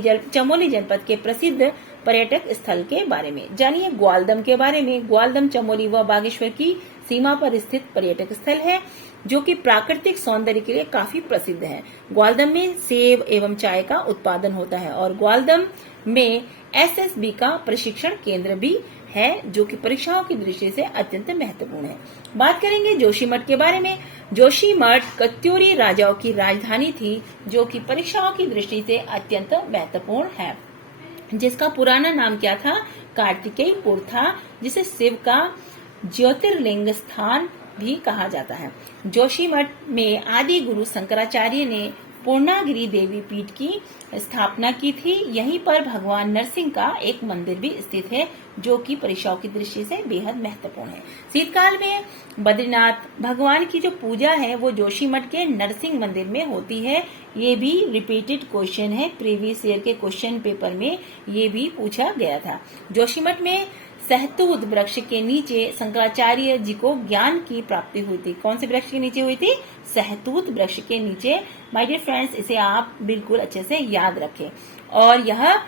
जनपद के प्रसिद्ध पर्यटक स्थल के बारे में। जानिए ग्वालदम के बारे में। ग्वालदम चमोली व बागेश्वर की सीमा पर स्थित पर्यटक स्थल है जो कि प्राकृतिक सौंदर्य के लिए काफी प्रसिद्ध है। ग्वालदम में सेब एवं चाय का उत्पादन होता है और ग्वालदम में एसएसबी का प्रशिक्षण केंद्र भी है जो कि परीक्षाओं की दृष्टि से अत्यंत महत्वपूर्ण है। बात करेंगे जोशीमठ के बारे में। जोशीमठ कत्यूरी राजाओं की राजधानी थी जो कि परीक्षाओं की दृष्टि से अत्यंत महत्वपूर्ण है, जिसका पुराना नाम क्या था? कार्तिकेयपुर था, जिसे शिव का ज्योतिर्लिंग स्थान भी कहा जाता है। जोशीमठ में आदि गुरु शंकराचार्य ने पूर्णागिरि देवी पीठ की स्थापना की थी। यहीं पर भगवान नरसिंह का एक मंदिर भी स्थित है जो कि परीक्षाओं की दृष्टि से बेहद महत्वपूर्ण है। शीतकाल में बद्रीनाथ भगवान की जो पूजा है वो जोशीमठ के नरसिंह मंदिर में होती है। ये भी रिपीटेड क्वेश्चन है, प्रीवियस ईयर के क्वेश्चन पेपर में ये भी पूछा गया था। जोशीमठ में सहतूत वृक्ष के नीचे शंकराचार्य जी को ज्ञान की प्राप्ति हुई थी। कौन से वृक्ष के नीचे हुई थी? सहतूत वृक्ष के नीचे। माय डियर फ्रेंड्स, इसे आप बिल्कुल अच्छे से याद रखें। और यह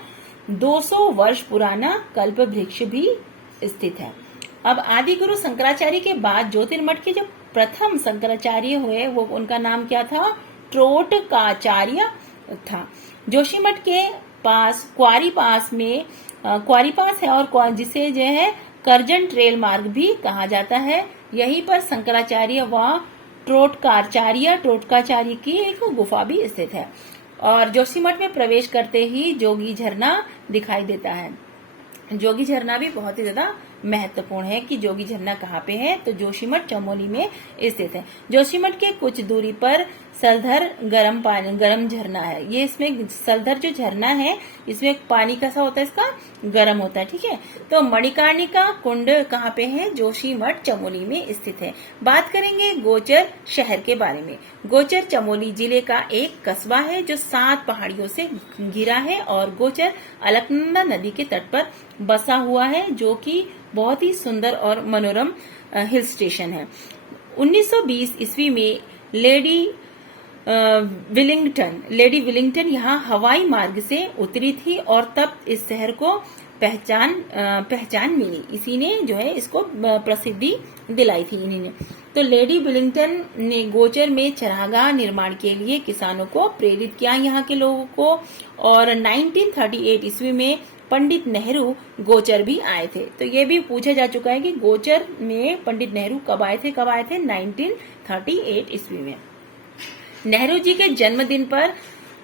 200 वर्ष पुराना कल्प वृक्ष भी स्थित है। अब आदि गुरु शंकराचार्य के बाद ज्योतिर्मठ के जो प्रथम शंकराचार्य हुए वो उनका नाम क्या था? त्रोटकाचार्य था। जोशीमठ के पास क्वारी पास है और जिसे जो है करजन ट्रेल मार्ग भी कहा जाता है। यहीं पर शंकराचार्य व टोटकाचार्य की एक गुफा भी स्थित है। और जोशीमठ में प्रवेश करते ही जोगी झरना दिखाई देता है। जोगी झरना भी बहुत ही ज्यादा महत्वपूर्ण है कि जोगी झरना कहाँ पे है, तो जोशीमठ चमोली में स्थित है। जोशीमठ के कुछ दूरी पर सलधर गरम झरना है। ये इसमें सलधर जो झरना है इसमें पानी कैसा होता है? इसका गर्म होता है, ठीक है। तो मणिकर्णिका कुंड कहाँ पे है? जोशीमठ चमोली में स्थित है। बात करेंगे गोचर शहर के बारे में। गोचर चमोली जिले का एक कस्बा है जो 7 पहाड़ियों से घिरा है और गोचर अलकनंदा नदी के तट पर बसा हुआ है जो कि बहुत ही सुंदर और मनोरम हिल स्टेशन है। 1920 ईस्वी में लेडी विलिंगटन यहाँ हवाई मार्ग से उतरी थी और तब इस शहर को पहचान मिली। इसी ने जो है इसको प्रसिद्धि दिलाई थी इन्हीं ने। तो लेडी विलिंगटन ने गोचर में चरागाह निर्माण के लिए किसानों को प्रेरित किया, यहाँ के लोगों को। और 1938 ईस्वी में पंडित नेहरू गोचर भी आए थे। तो ये भी पूछा जा चुका है कि गोचर में पंडित नेहरू कब आए थे? 1938 ईस्वी में। नेहरू जी के जन्मदिन पर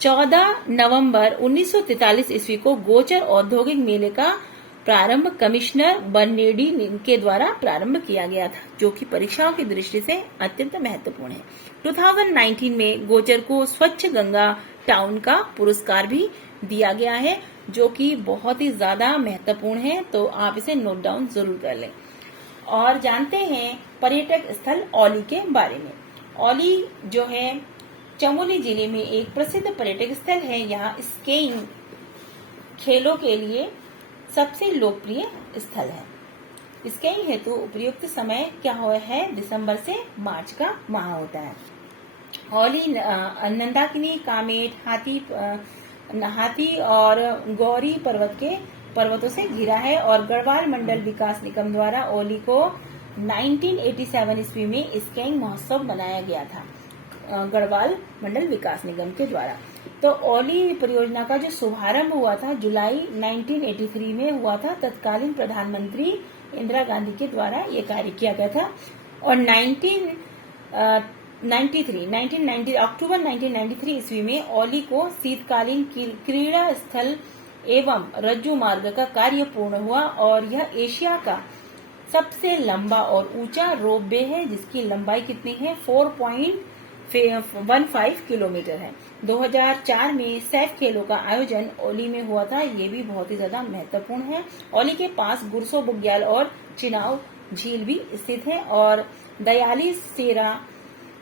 14 नवंबर 1943 ईस्वी को गोचर औद्योगिक मेले का प्रारंभ कमिश्नर बर्नेडी के द्वारा प्रारंभ किया गया था जो कि परीक्षाओं की दृष्टि से अत्यंत महत्वपूर्ण है। 2019 में गोचर को स्वच्छ गंगा टाउन का पुरस्कार भी दिया गया है जो कि बहुत ही ज्यादा महत्वपूर्ण है, तो आप इसे नोट डाउन जरूर कर लें। और जानते हैं पर्यटक स्थल औली के बारे में। औली जो है चमोली जिले में एक प्रसिद्ध पर्यटक स्थल है। यहाँ स्कीइंग खेलों के लिए सबसे लोकप्रिय स्थल है। स्कीइंग हेतु उपयुक्त समय क्या है? दिसंबर से मार्च का माह होता है। औली नंदाकिनी, कामेट, हाथी और गौरी पर्वतों से घिरा है और गढ़वाल मंडल विकास निगम द्वारा औली को 1987 ईस्वी में स्कीइंग महोत्सव मनाया गया था, गढ़वाल मंडल विकास निगम के द्वारा। तो तो ओली परियोजना का जो शुभारंभ हुआ था जुलाई 1983 में हुआ था। तत्कालीन प्रधानमंत्री इंदिरा गांधी के द्वारा ये कार्य किया गया था और 1990 अक्टूबर 1993 ईस्वी में ओली को शीतकालीन क्रीड़ा स्थल एवं रज्जू मार्ग का कार्य पूर्ण हुआ और यह एशिया का सबसे लंबा और ऊंचा रोपवे है, जिसकी लंबाई कितनी है 4.15 किलोमीटर है। 2004 में सैफ खेलों का आयोजन ओली में हुआ था, ये भी बहुत ही ज्यादा महत्वपूर्ण है। ओली के पास गुरसो बुग्याल और चिनाव झील भी स्थित है और दयाली सेरा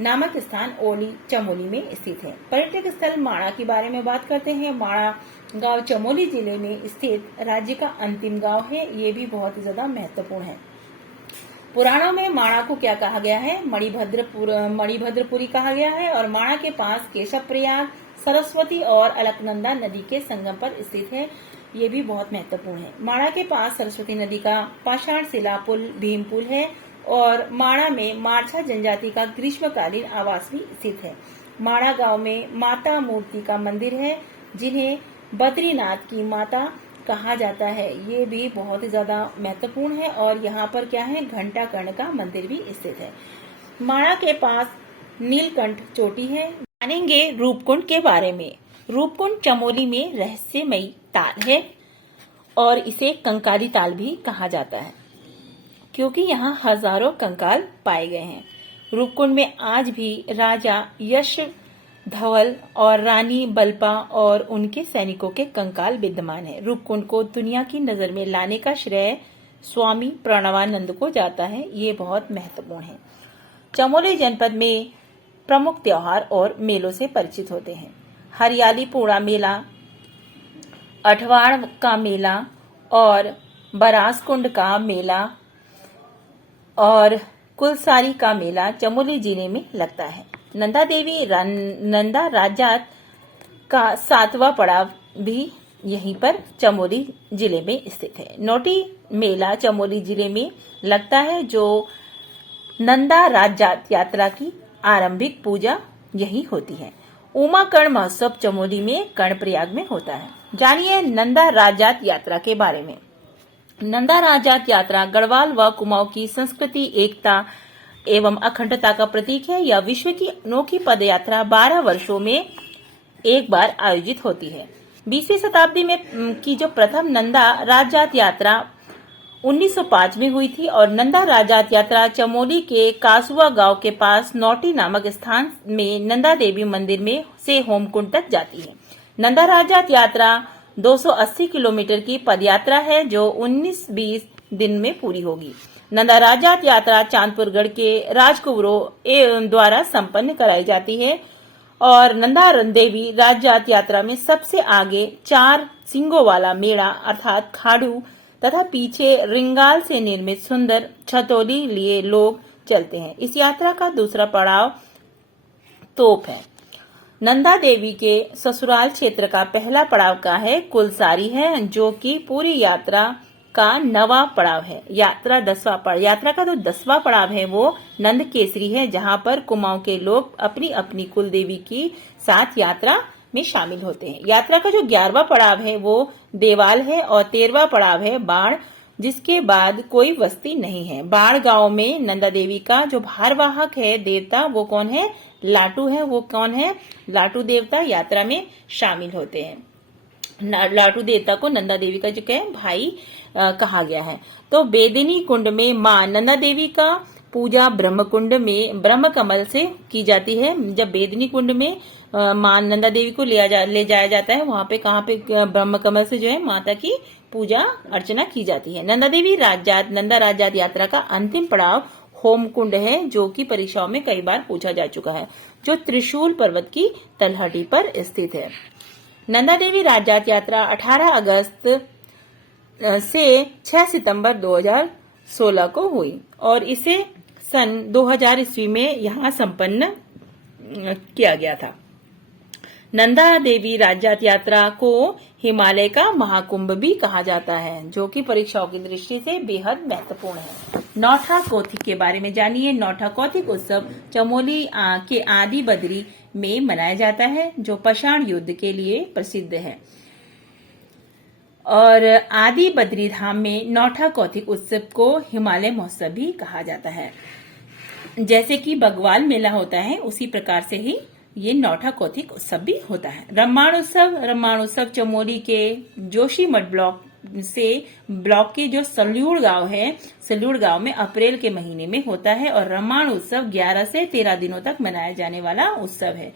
नामक स्थान ओली चमोली में स्थित है। पर्यटक स्थल माणा के बारे में बात करते हैं। माणा गांव चमोली जिले में स्थित राज्य का अंतिम गांव है, ये भी बहुत ही ज्यादा महत्वपूर्ण है। पुराणों में माणा को क्या कहा गया है? मणिभद्रपुरी कहा गया है और माणा के पास केशव प्रयाग, सरस्वती और अलकनंदा नदी के संगम पर स्थित है, ये भी बहुत महत्वपूर्ण है। माणा के पास सरस्वती नदी का पाषाण शिला पुल भीम पुल है और माणा में मारछा जनजाति का ग्रीष्मकालीन आवास भी स्थित है। माणा गांव में माता मूर्ति का मंदिर है, जिन्हें बद्रीनाथ की माता कहा जाता है, ये भी बहुत ही ज्यादा महत्वपूर्ण है। और यहाँ पर क्या है? घंटा कर्ण का मंदिर भी स्थित है। माणा के पास नीलकंठ चोटी है। जानेंगे रूपकुंड के बारे में। रूपकुंड चमोली में रहस्यमयी ताल है और इसे कंकाली ताल भी कहा जाता है, क्योंकि यहाँ हजारों कंकाल पाए गए हैं। रूपकुंड में आज भी राजा यश धवल और रानी बल्पा और उनके सैनिकों के कंकाल विद्यमान है। रूपकुंड को दुनिया की नजर में लाने का श्रेय स्वामी प्रणवानंद को जाता है, ये बहुत महत्वपूर्ण है। चमोली जनपद में प्रमुख त्योहार और मेलों से परिचित होते हैं। हरियाली पूर्णा मेला, अठवाड़ का मेला और बरासकुंड का मेला और कुलसारी का मेला चमोली जिले में लगता है। नंदा राजात का 7वां पड़ाव भी यहीं पर चमोली जिले में स्थित है। नोटी मेला चमोली जिले में लगता है, जो नंदा राजात यात्रा की आरंभिक पूजा यही होती है। उमा कर्ण महोत्सव चमोली में कर्णप्रयाग में होता है। जानिए नंदा राजात यात्रा के बारे में। नंदा राजात यात्रा गढ़वाल व कुमाऊं की संस्कृति, एकता एवं अखंडता का प्रतीक है। यह विश्व की अनोखी पदयात्रा 12 वर्षों में एक बार आयोजित होती है। 20वीं शताब्दी में की जो प्रथम नंदा राजात यात्रा 1905 में हुई थी और नंदा राजात यात्रा चमोली के कासुआ गांव के पास नौटी नामक स्थान में नंदा देवी मंदिर में से होमकुंड तक जाती है। नंदा राजात यात्रा 280 किलोमीटर की पदयात्रा है, जो 19-20 दिन में पूरी होगी। नंदा राजात यात्रा चांदपुरगढ़ के राजकुंवरों द्वारा संपन्न कराई जाती है और नंदा देवी राजात यात्रा में सबसे आगे 4 सिंगों वाला मेड़ा अर्थात खाड़ू तथा पीछे रिंगाल से निर्मित सुंदर छतौली लिए लोग चलते हैं। इस यात्रा का दूसरा पड़ाव तोप है। नंदा देवी के ससुराल क्षेत्र का पहला पड़ाव का है कुलसारी है, जो कि पूरी यात्रा का 9वां पड़ाव है। यात्रा का जो 10वां पड़ाव है वो नंद केसरी है, जहां पर कुमाऊं के लोग अपनी अपनी कुल देवी की साथ यात्रा में शामिल होते हैं। यात्रा का जो 11वां पड़ाव है वो देवाल है और 13वां पड़ाव है बाढ़, जिसके बाद कोई बस्ती नहीं है। बाढ़ गांव में नंदा देवी का जो भारवाहक है देवता वो कौन है? लाटू है। वो कौन है? लाटू देवता यात्रा में शामिल होते हैं। लाटू देवता को नंदा देवी का जो है भाई कहा गया है। तो बेदिनी कुंड में मां नंदा देवी का पूजा ब्रह्मकुंड में ब्रह्म कमल से की जाती है। जब बेदिनी कुंड में मां नंदा देवी को ले जाया जाता है, वहां पे कहाँ पे ब्रह्म कमल से जो है माता की पूजा अर्चना की जाती है। नंदा राजात यात्रा का अंतिम पड़ाव होमकुंड है, जो कि परीक्षाओं में कई बार पूछा जा चुका है, जो त्रिशूल पर्वत की तलहटी पर स्थित है। नंदा देवी राजात यात्रा 18 अगस्त से 6 सितंबर 2016 को हुई और इसे सन 2000 ईस्वी में यहाँ संपन्न किया गया था। नंदा देवी राज्यात यात्रा को हिमालय का महाकुंभ भी कहा जाता है, जो कि परीक्षाओं की दृष्टि से बेहद महत्वपूर्ण है। नौठा कौथिक के बारे में जानिए। नौठा कौथिक उत्सव चमोली के आदि बद्री में मनाया जाता है, जो पाषाण युद्ध के लिए प्रसिद्ध है। और आदि बद्री धाम में नौठा कौथिक उत्सव को हिमालय महोत्सव भी कहा जाता है। जैसे कि बगवाल मेला होता है, उसी प्रकार से ही ये नौठा कौथिक उत्सव भी होता है। रम्माण उत्सव चमोली के जोशीमठ ब्लॉक के जो सल्यूड़ गांव है, सल्यूड़ गांव में अप्रैल के महीने में होता है। और रम्माण उत्सव 11 से 13 दिनों तक मनाया जाने वाला उत्सव है।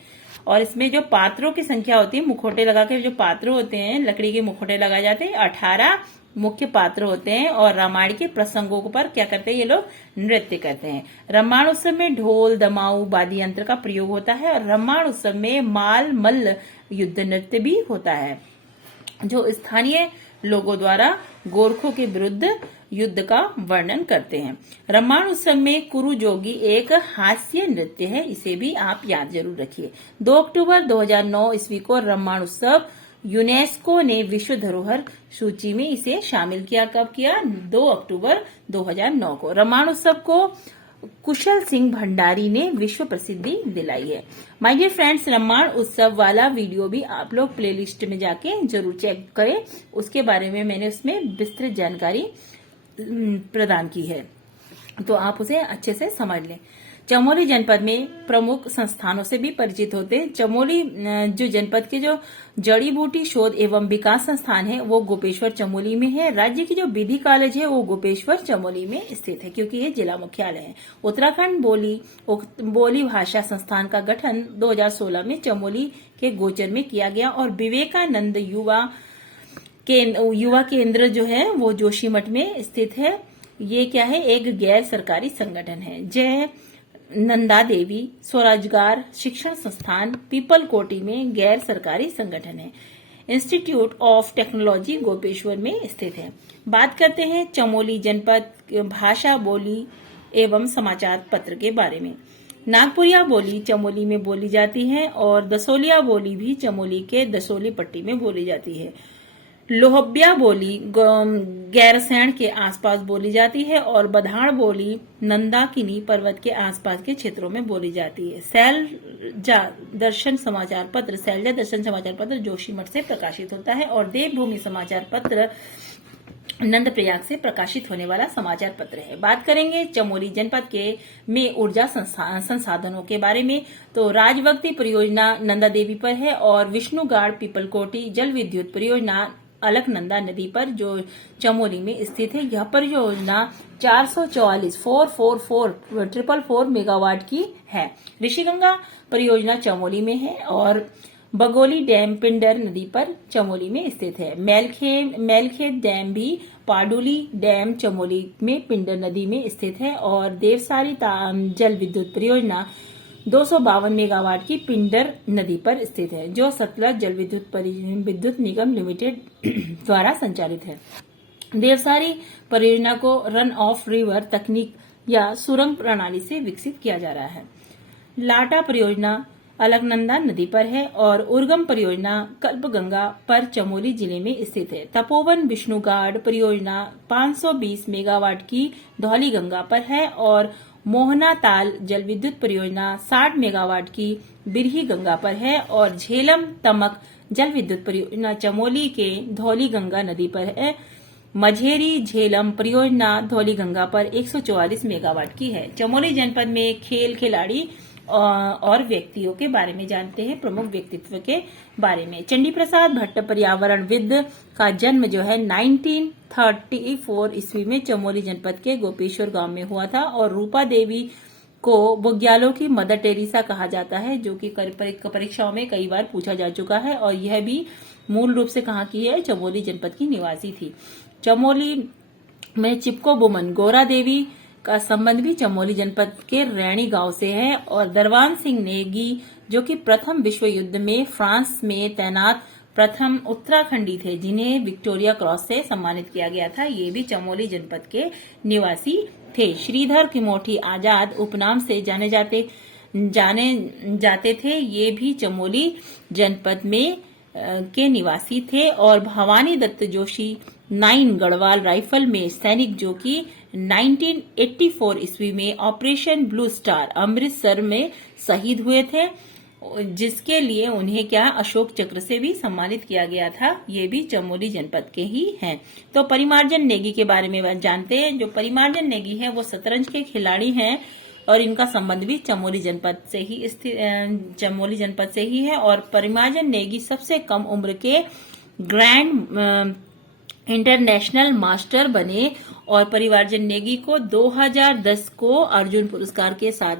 और इसमें जो पात्रों की संख्या होती है, मुखौटे लगा के जो पात्र होते हैं, लकड़ी के मुखौटे लगाए जाते हैं, 18 मुख्य पात्र होते हैं। और रामायण के प्रसंगों पर क्या करते हैं, ये लोग नृत्य करते हैं। रम्माण उत्सव में ढोल, दमाऊ, वाद्य यंत्र का प्रयोग होता है। और रम्माण उत्सव में माल मल्ल युद्ध नृत्य भी होता है, जो स्थानीय लोगों द्वारा गोरखों के विरुद्ध युद्ध का वर्णन करते हैं। रम्माण उत्सव में कुरु जोगी एक हास्य नृत्य है, इसे भी आप याद जरूर रखिए। 2 अक्टूबर 2009 ईस्वी को रम्माण उत्सव यूनेस्को ने विश्व धरोहर सूची में इसे शामिल किया। कब किया? 2 अक्टूबर 2009 को। रम्माण उत्सव को कुशल सिंह भंडारी ने विश्व प्रसिद्धि दिलाई है। माय डियर फ्रेंड्स, रम्माण उत्सव वाला वीडियो भी आप लोग प्लेलिस्ट में जाके जरूर चेक करें। उसके बारे में मैंने उसमें विस्तृत जानकारी प्रदान की है, तो आप उसे अच्छे से समझ लें। चमोली जनपद में प्रमुख संस्थानों से भी परिचित होते हैं। चमोली जो जनपद के जो जड़ी बूटी शोध एवं विकास संस्थान है, वो गोपेश्वर चमोली में है। राज्य की जो विधि कॉलेज है, वो गोपेश्वर चमोली में स्थित है, क्योंकि ये जिला मुख्यालय है। उत्तराखंड बोली भाषा संस्थान का गठन 2016 में चमोली के गोचर में किया गया। और विवेकानंद युवा केंद्र जो है, वो जोशीमठ में स्थित है। ये क्या है? एक गैर सरकारी संगठन है। जय नंदा देवी स्वरोजगार शिक्षण संस्थान पीपल कोटी में गैर सरकारी संगठन है। इंस्टीट्यूट ऑफ टेक्नोलॉजी गोपेश्वर में स्थित है। बात करते हैं चमोली जनपद भाषा, बोली एवं समाचार पत्र के बारे में। नागपुरिया बोली चमोली में बोली जाती है। और दसोलिया बोली भी चमोली के दसोली पट्टी में बोली जाती है। लोहब्या बोली गैरसैंण के आसपास बोली जाती है। और बधाड़ बोली नंदाकिनी पर्वत के आसपास के क्षेत्रों में बोली जाती है। सैलजा दर्शन समाचार पत्र जोशीमठ से प्रकाशित होता है। और देवभूमि समाचार पत्र नंदप्रयाग से प्रकाशित होने वाला समाचार पत्र है। बात करेंगे चमोली जनपद में ऊर्जा संसाधनों के बारे में, तो राजभक्ति परियोजना नंदा देवी पर है। और विष्णुगाड़ पीपलकोटी जल विद्युत परियोजना अलकनंदा नदी पर, जो चमोली में स्थित है। यह परियोजना 444 मेगावाट की है। ऋषिगंगा परियोजना चमोली में है। और बगोली डैम पिंडर नदी पर चमोली में स्थित है। मेलखेत डैम भी पाडुली डैम चमोली में पिंडर नदी में स्थित है। और देवसारी जल विद्युत परियोजना 252 मेगावाट की पिंडर नदी पर स्थित है, जो सतलज जल विद्युत निगम लिमिटेड द्वारा संचालित है। देवसारी परियोजना को रन ऑफ रिवर तकनीक या सुरंग प्रणाली से विकसित किया जा रहा है। लाटा परियोजना अलकनंदा नदी पर है। और उर्गम परियोजना कल्पगंगा पर चमोली जिले में स्थित है। तपोवन विष्णुगाड़ परियोजना 520 मेगावाट की धौलीगंगा पर है। और मोहना ताल जल विद्युत परियोजना 60 मेगावाट की बिरही गंगा पर है। और झेलम तमक जल विद्युत परियोजना चमोली के धौलीगंगा नदी पर है। मझेरी झेलम परियोजना धौलीगंगा पर 144 मेगावाट की है। चमोली जनपद में खेल खिलाड़ी और व्यक्तियों के बारे में जानते हैं, प्रमुख व्यक्तित्व के बारे में। चंडी प्रसाद भट्ट पर्यावरणविद का जन्म जो है 1934 ईस्वी में चमोली जनपद के गोपेश्वर गांव में हुआ था। और रूपा देवी को बुग्यालों की मदर टेरेसा कहा जाता है, जो कि परीक्षाओं में कई बार पूछा जा चुका है। और यह भी मूल रूप से कहाँ की है? चमोली जनपद की निवासी थी। चमोली में चिपको बुमन गौरा देवी का संबंध भी चमोली जनपद के रैणी गांव से है। और दरवान सिंह नेगी, जो कि प्रथम विश्व युद्ध में फ्रांस में तैनात प्रथम उत्तराखंडी थे, जिन्हें विक्टोरिया क्रॉस से सम्मानित किया गया था, ये भी चमोली जनपद के निवासी थे। श्रीधर किमोठी आजाद उपनाम से जाने जाते जाने जाते थे, ये भी चमोली जनपद में के निवासी थे। और भवानी दत्त जोशी 9 गढ़वाल राइफल में सैनिक जो कि 1984 ईस्वी में ऑपरेशन ब्लू स्टार अमृतसर में शहीद हुए थे, जिसके लिए उन्हें अशोक चक्र से भी सम्मानित किया गया था। ये भी चमोली जनपद के ही हैं। तो परिमार्जन नेगी के बारे में जानते हैं। जो परिमार्जन नेगी है वो शतरंज के खिलाड़ी हैं और इनका संबंध भी चमोली जनपद से ही है। और परिमार्जन नेगी सबसे कम उम्र के ग्रैंड इंटरनेशनल मास्टर बने और परिवारजन नेगी को 2010 को अर्जुन पुरस्कार के साथ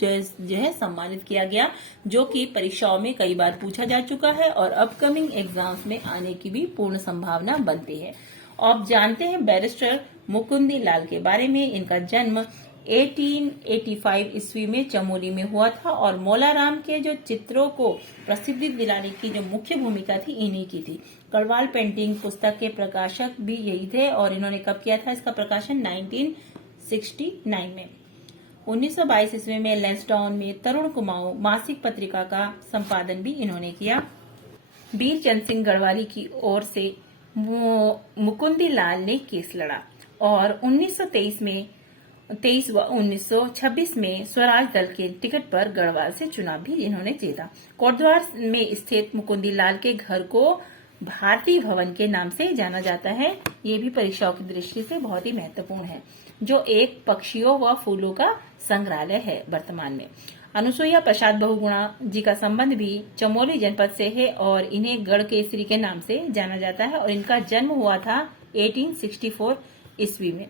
जो है सम्मानित किया गया, जो कि परीक्षाओं में कई बार पूछा जा चुका है और अपकमिंग एग्जाम्स में आने की भी पूर्ण संभावना बनती है। अब जानते हैं बैरिस्टर मुकुंदी लाल के बारे में। इनका जन्म 1885 ईस्वी में चमोली में हुआ था और मौलाराम के जो चित्रों को प्रसिद्धि दिलाने की जो मुख्य भूमिका थी इन्हीं की थी। गढ़वाल पेंटिंग पुस्तक के प्रकाशक भी यही थे और इन्होंने कब किया था इसका प्रकाशन? 1969 में। 1922 ईस्वी में लैंसडाउन में तरुण कुमाऊं मासिक पत्रिका का संपादन भी इन्होंने किया। बीरचंद सिंह गढ़वाली की ओर से मुकुंदी लाल ने केस लड़ा और 1923 व 1926 में स्वराज दल के टिकट पर गढ़वाल से चुनाव भी इन्होंने जीता। कोटद्वार में स्थित मुकुंदी लाल के घर को भारतीय भवन के नाम से जाना जाता है। ये भी परीक्षाओं की दृष्टि से बहुत ही महत्वपूर्ण है, जो एक पक्षियों व फूलों का संग्रहालय है वर्तमान में। अनुसुईया प्रसाद बहुगुणा जी का संबंध भी चमोली जनपद से है और इन्हें गढ़ केसरी के नाम से जाना जाता है और इनका जन्म हुआ था 1864 ईस्वी में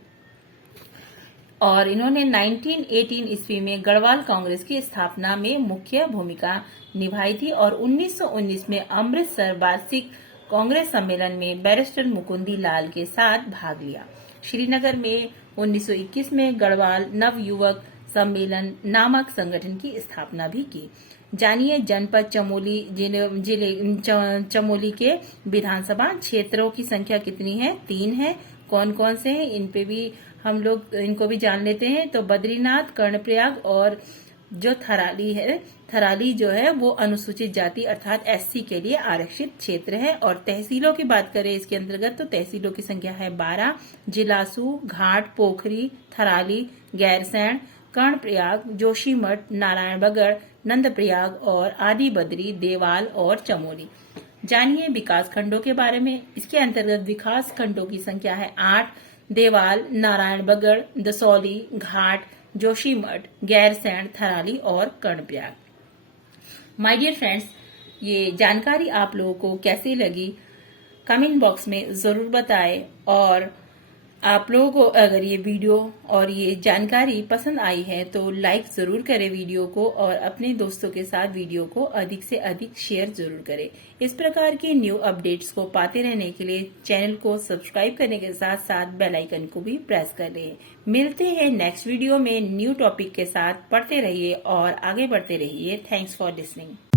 और इन्होंने 1918 ईस्वी में गढ़वाल कांग्रेस की स्थापना में मुख्य भूमिका निभाई थी और 1919 में अमृतसर वार्षिक कांग्रेस सम्मेलन में बैरिस्टर मुकुंदी लाल के साथ भाग लिया। श्रीनगर में 1921 में गढ़वाल नव युवक सम्मेलन नामक संगठन की स्थापना भी की। जानिए जनपद चमोली चमोली के विधानसभा क्षेत्रों की संख्या कितनी है? 3 है। कौन कौन से हैं इन पे भी हम लोग इनको भी जान लेते हैं। तो बद्रीनाथ, कर्णप्रयाग और जो थराली है, थराली जो है वो अनुसूचित जाति अर्थात एससी के लिए आरक्षित क्षेत्र है। और तहसीलों की बात करें इसके अंतर्गत तो तहसीलों की संख्या है 12। जिलासू, घाट, पोखरी, थराली, गैरसैंण, कर्णप्रयाग, जोशीमठ, नारायणबगड़, नंदप्रयाग और आदि बद्री, देवाल और चमोली। जानिए विकास खंडों के बारे में। इसके अंतर्गत विकास खंडों की संख्या है 8। देवाल, नारायणबगड़, दसौली, घाट, जोशीमठ, गैरसैंण, थराली और कर्णप्रयाग। माय डियर फ्रेंड्स, ये जानकारी आप लोगों को कैसी लगी कमेंट बॉक्स में जरूर बताएं और आप लोगों को अगर ये वीडियो और ये जानकारी पसंद आई है तो लाइक जरूर करें वीडियो को और अपने दोस्तों के साथ वीडियो को अधिक से अधिक शेयर जरूर करें। इस प्रकार के न्यू अपडेट्स को पाते रहने के लिए चैनल को सब्सक्राइब करने के साथ साथ बेल आइकन को भी प्रेस कर लें। मिलते हैं नेक्स्ट वीडियो में न्यू टॉपिक के साथ। पढ़ते रहिए और आगे बढ़ते रहिए। Thanks for listening.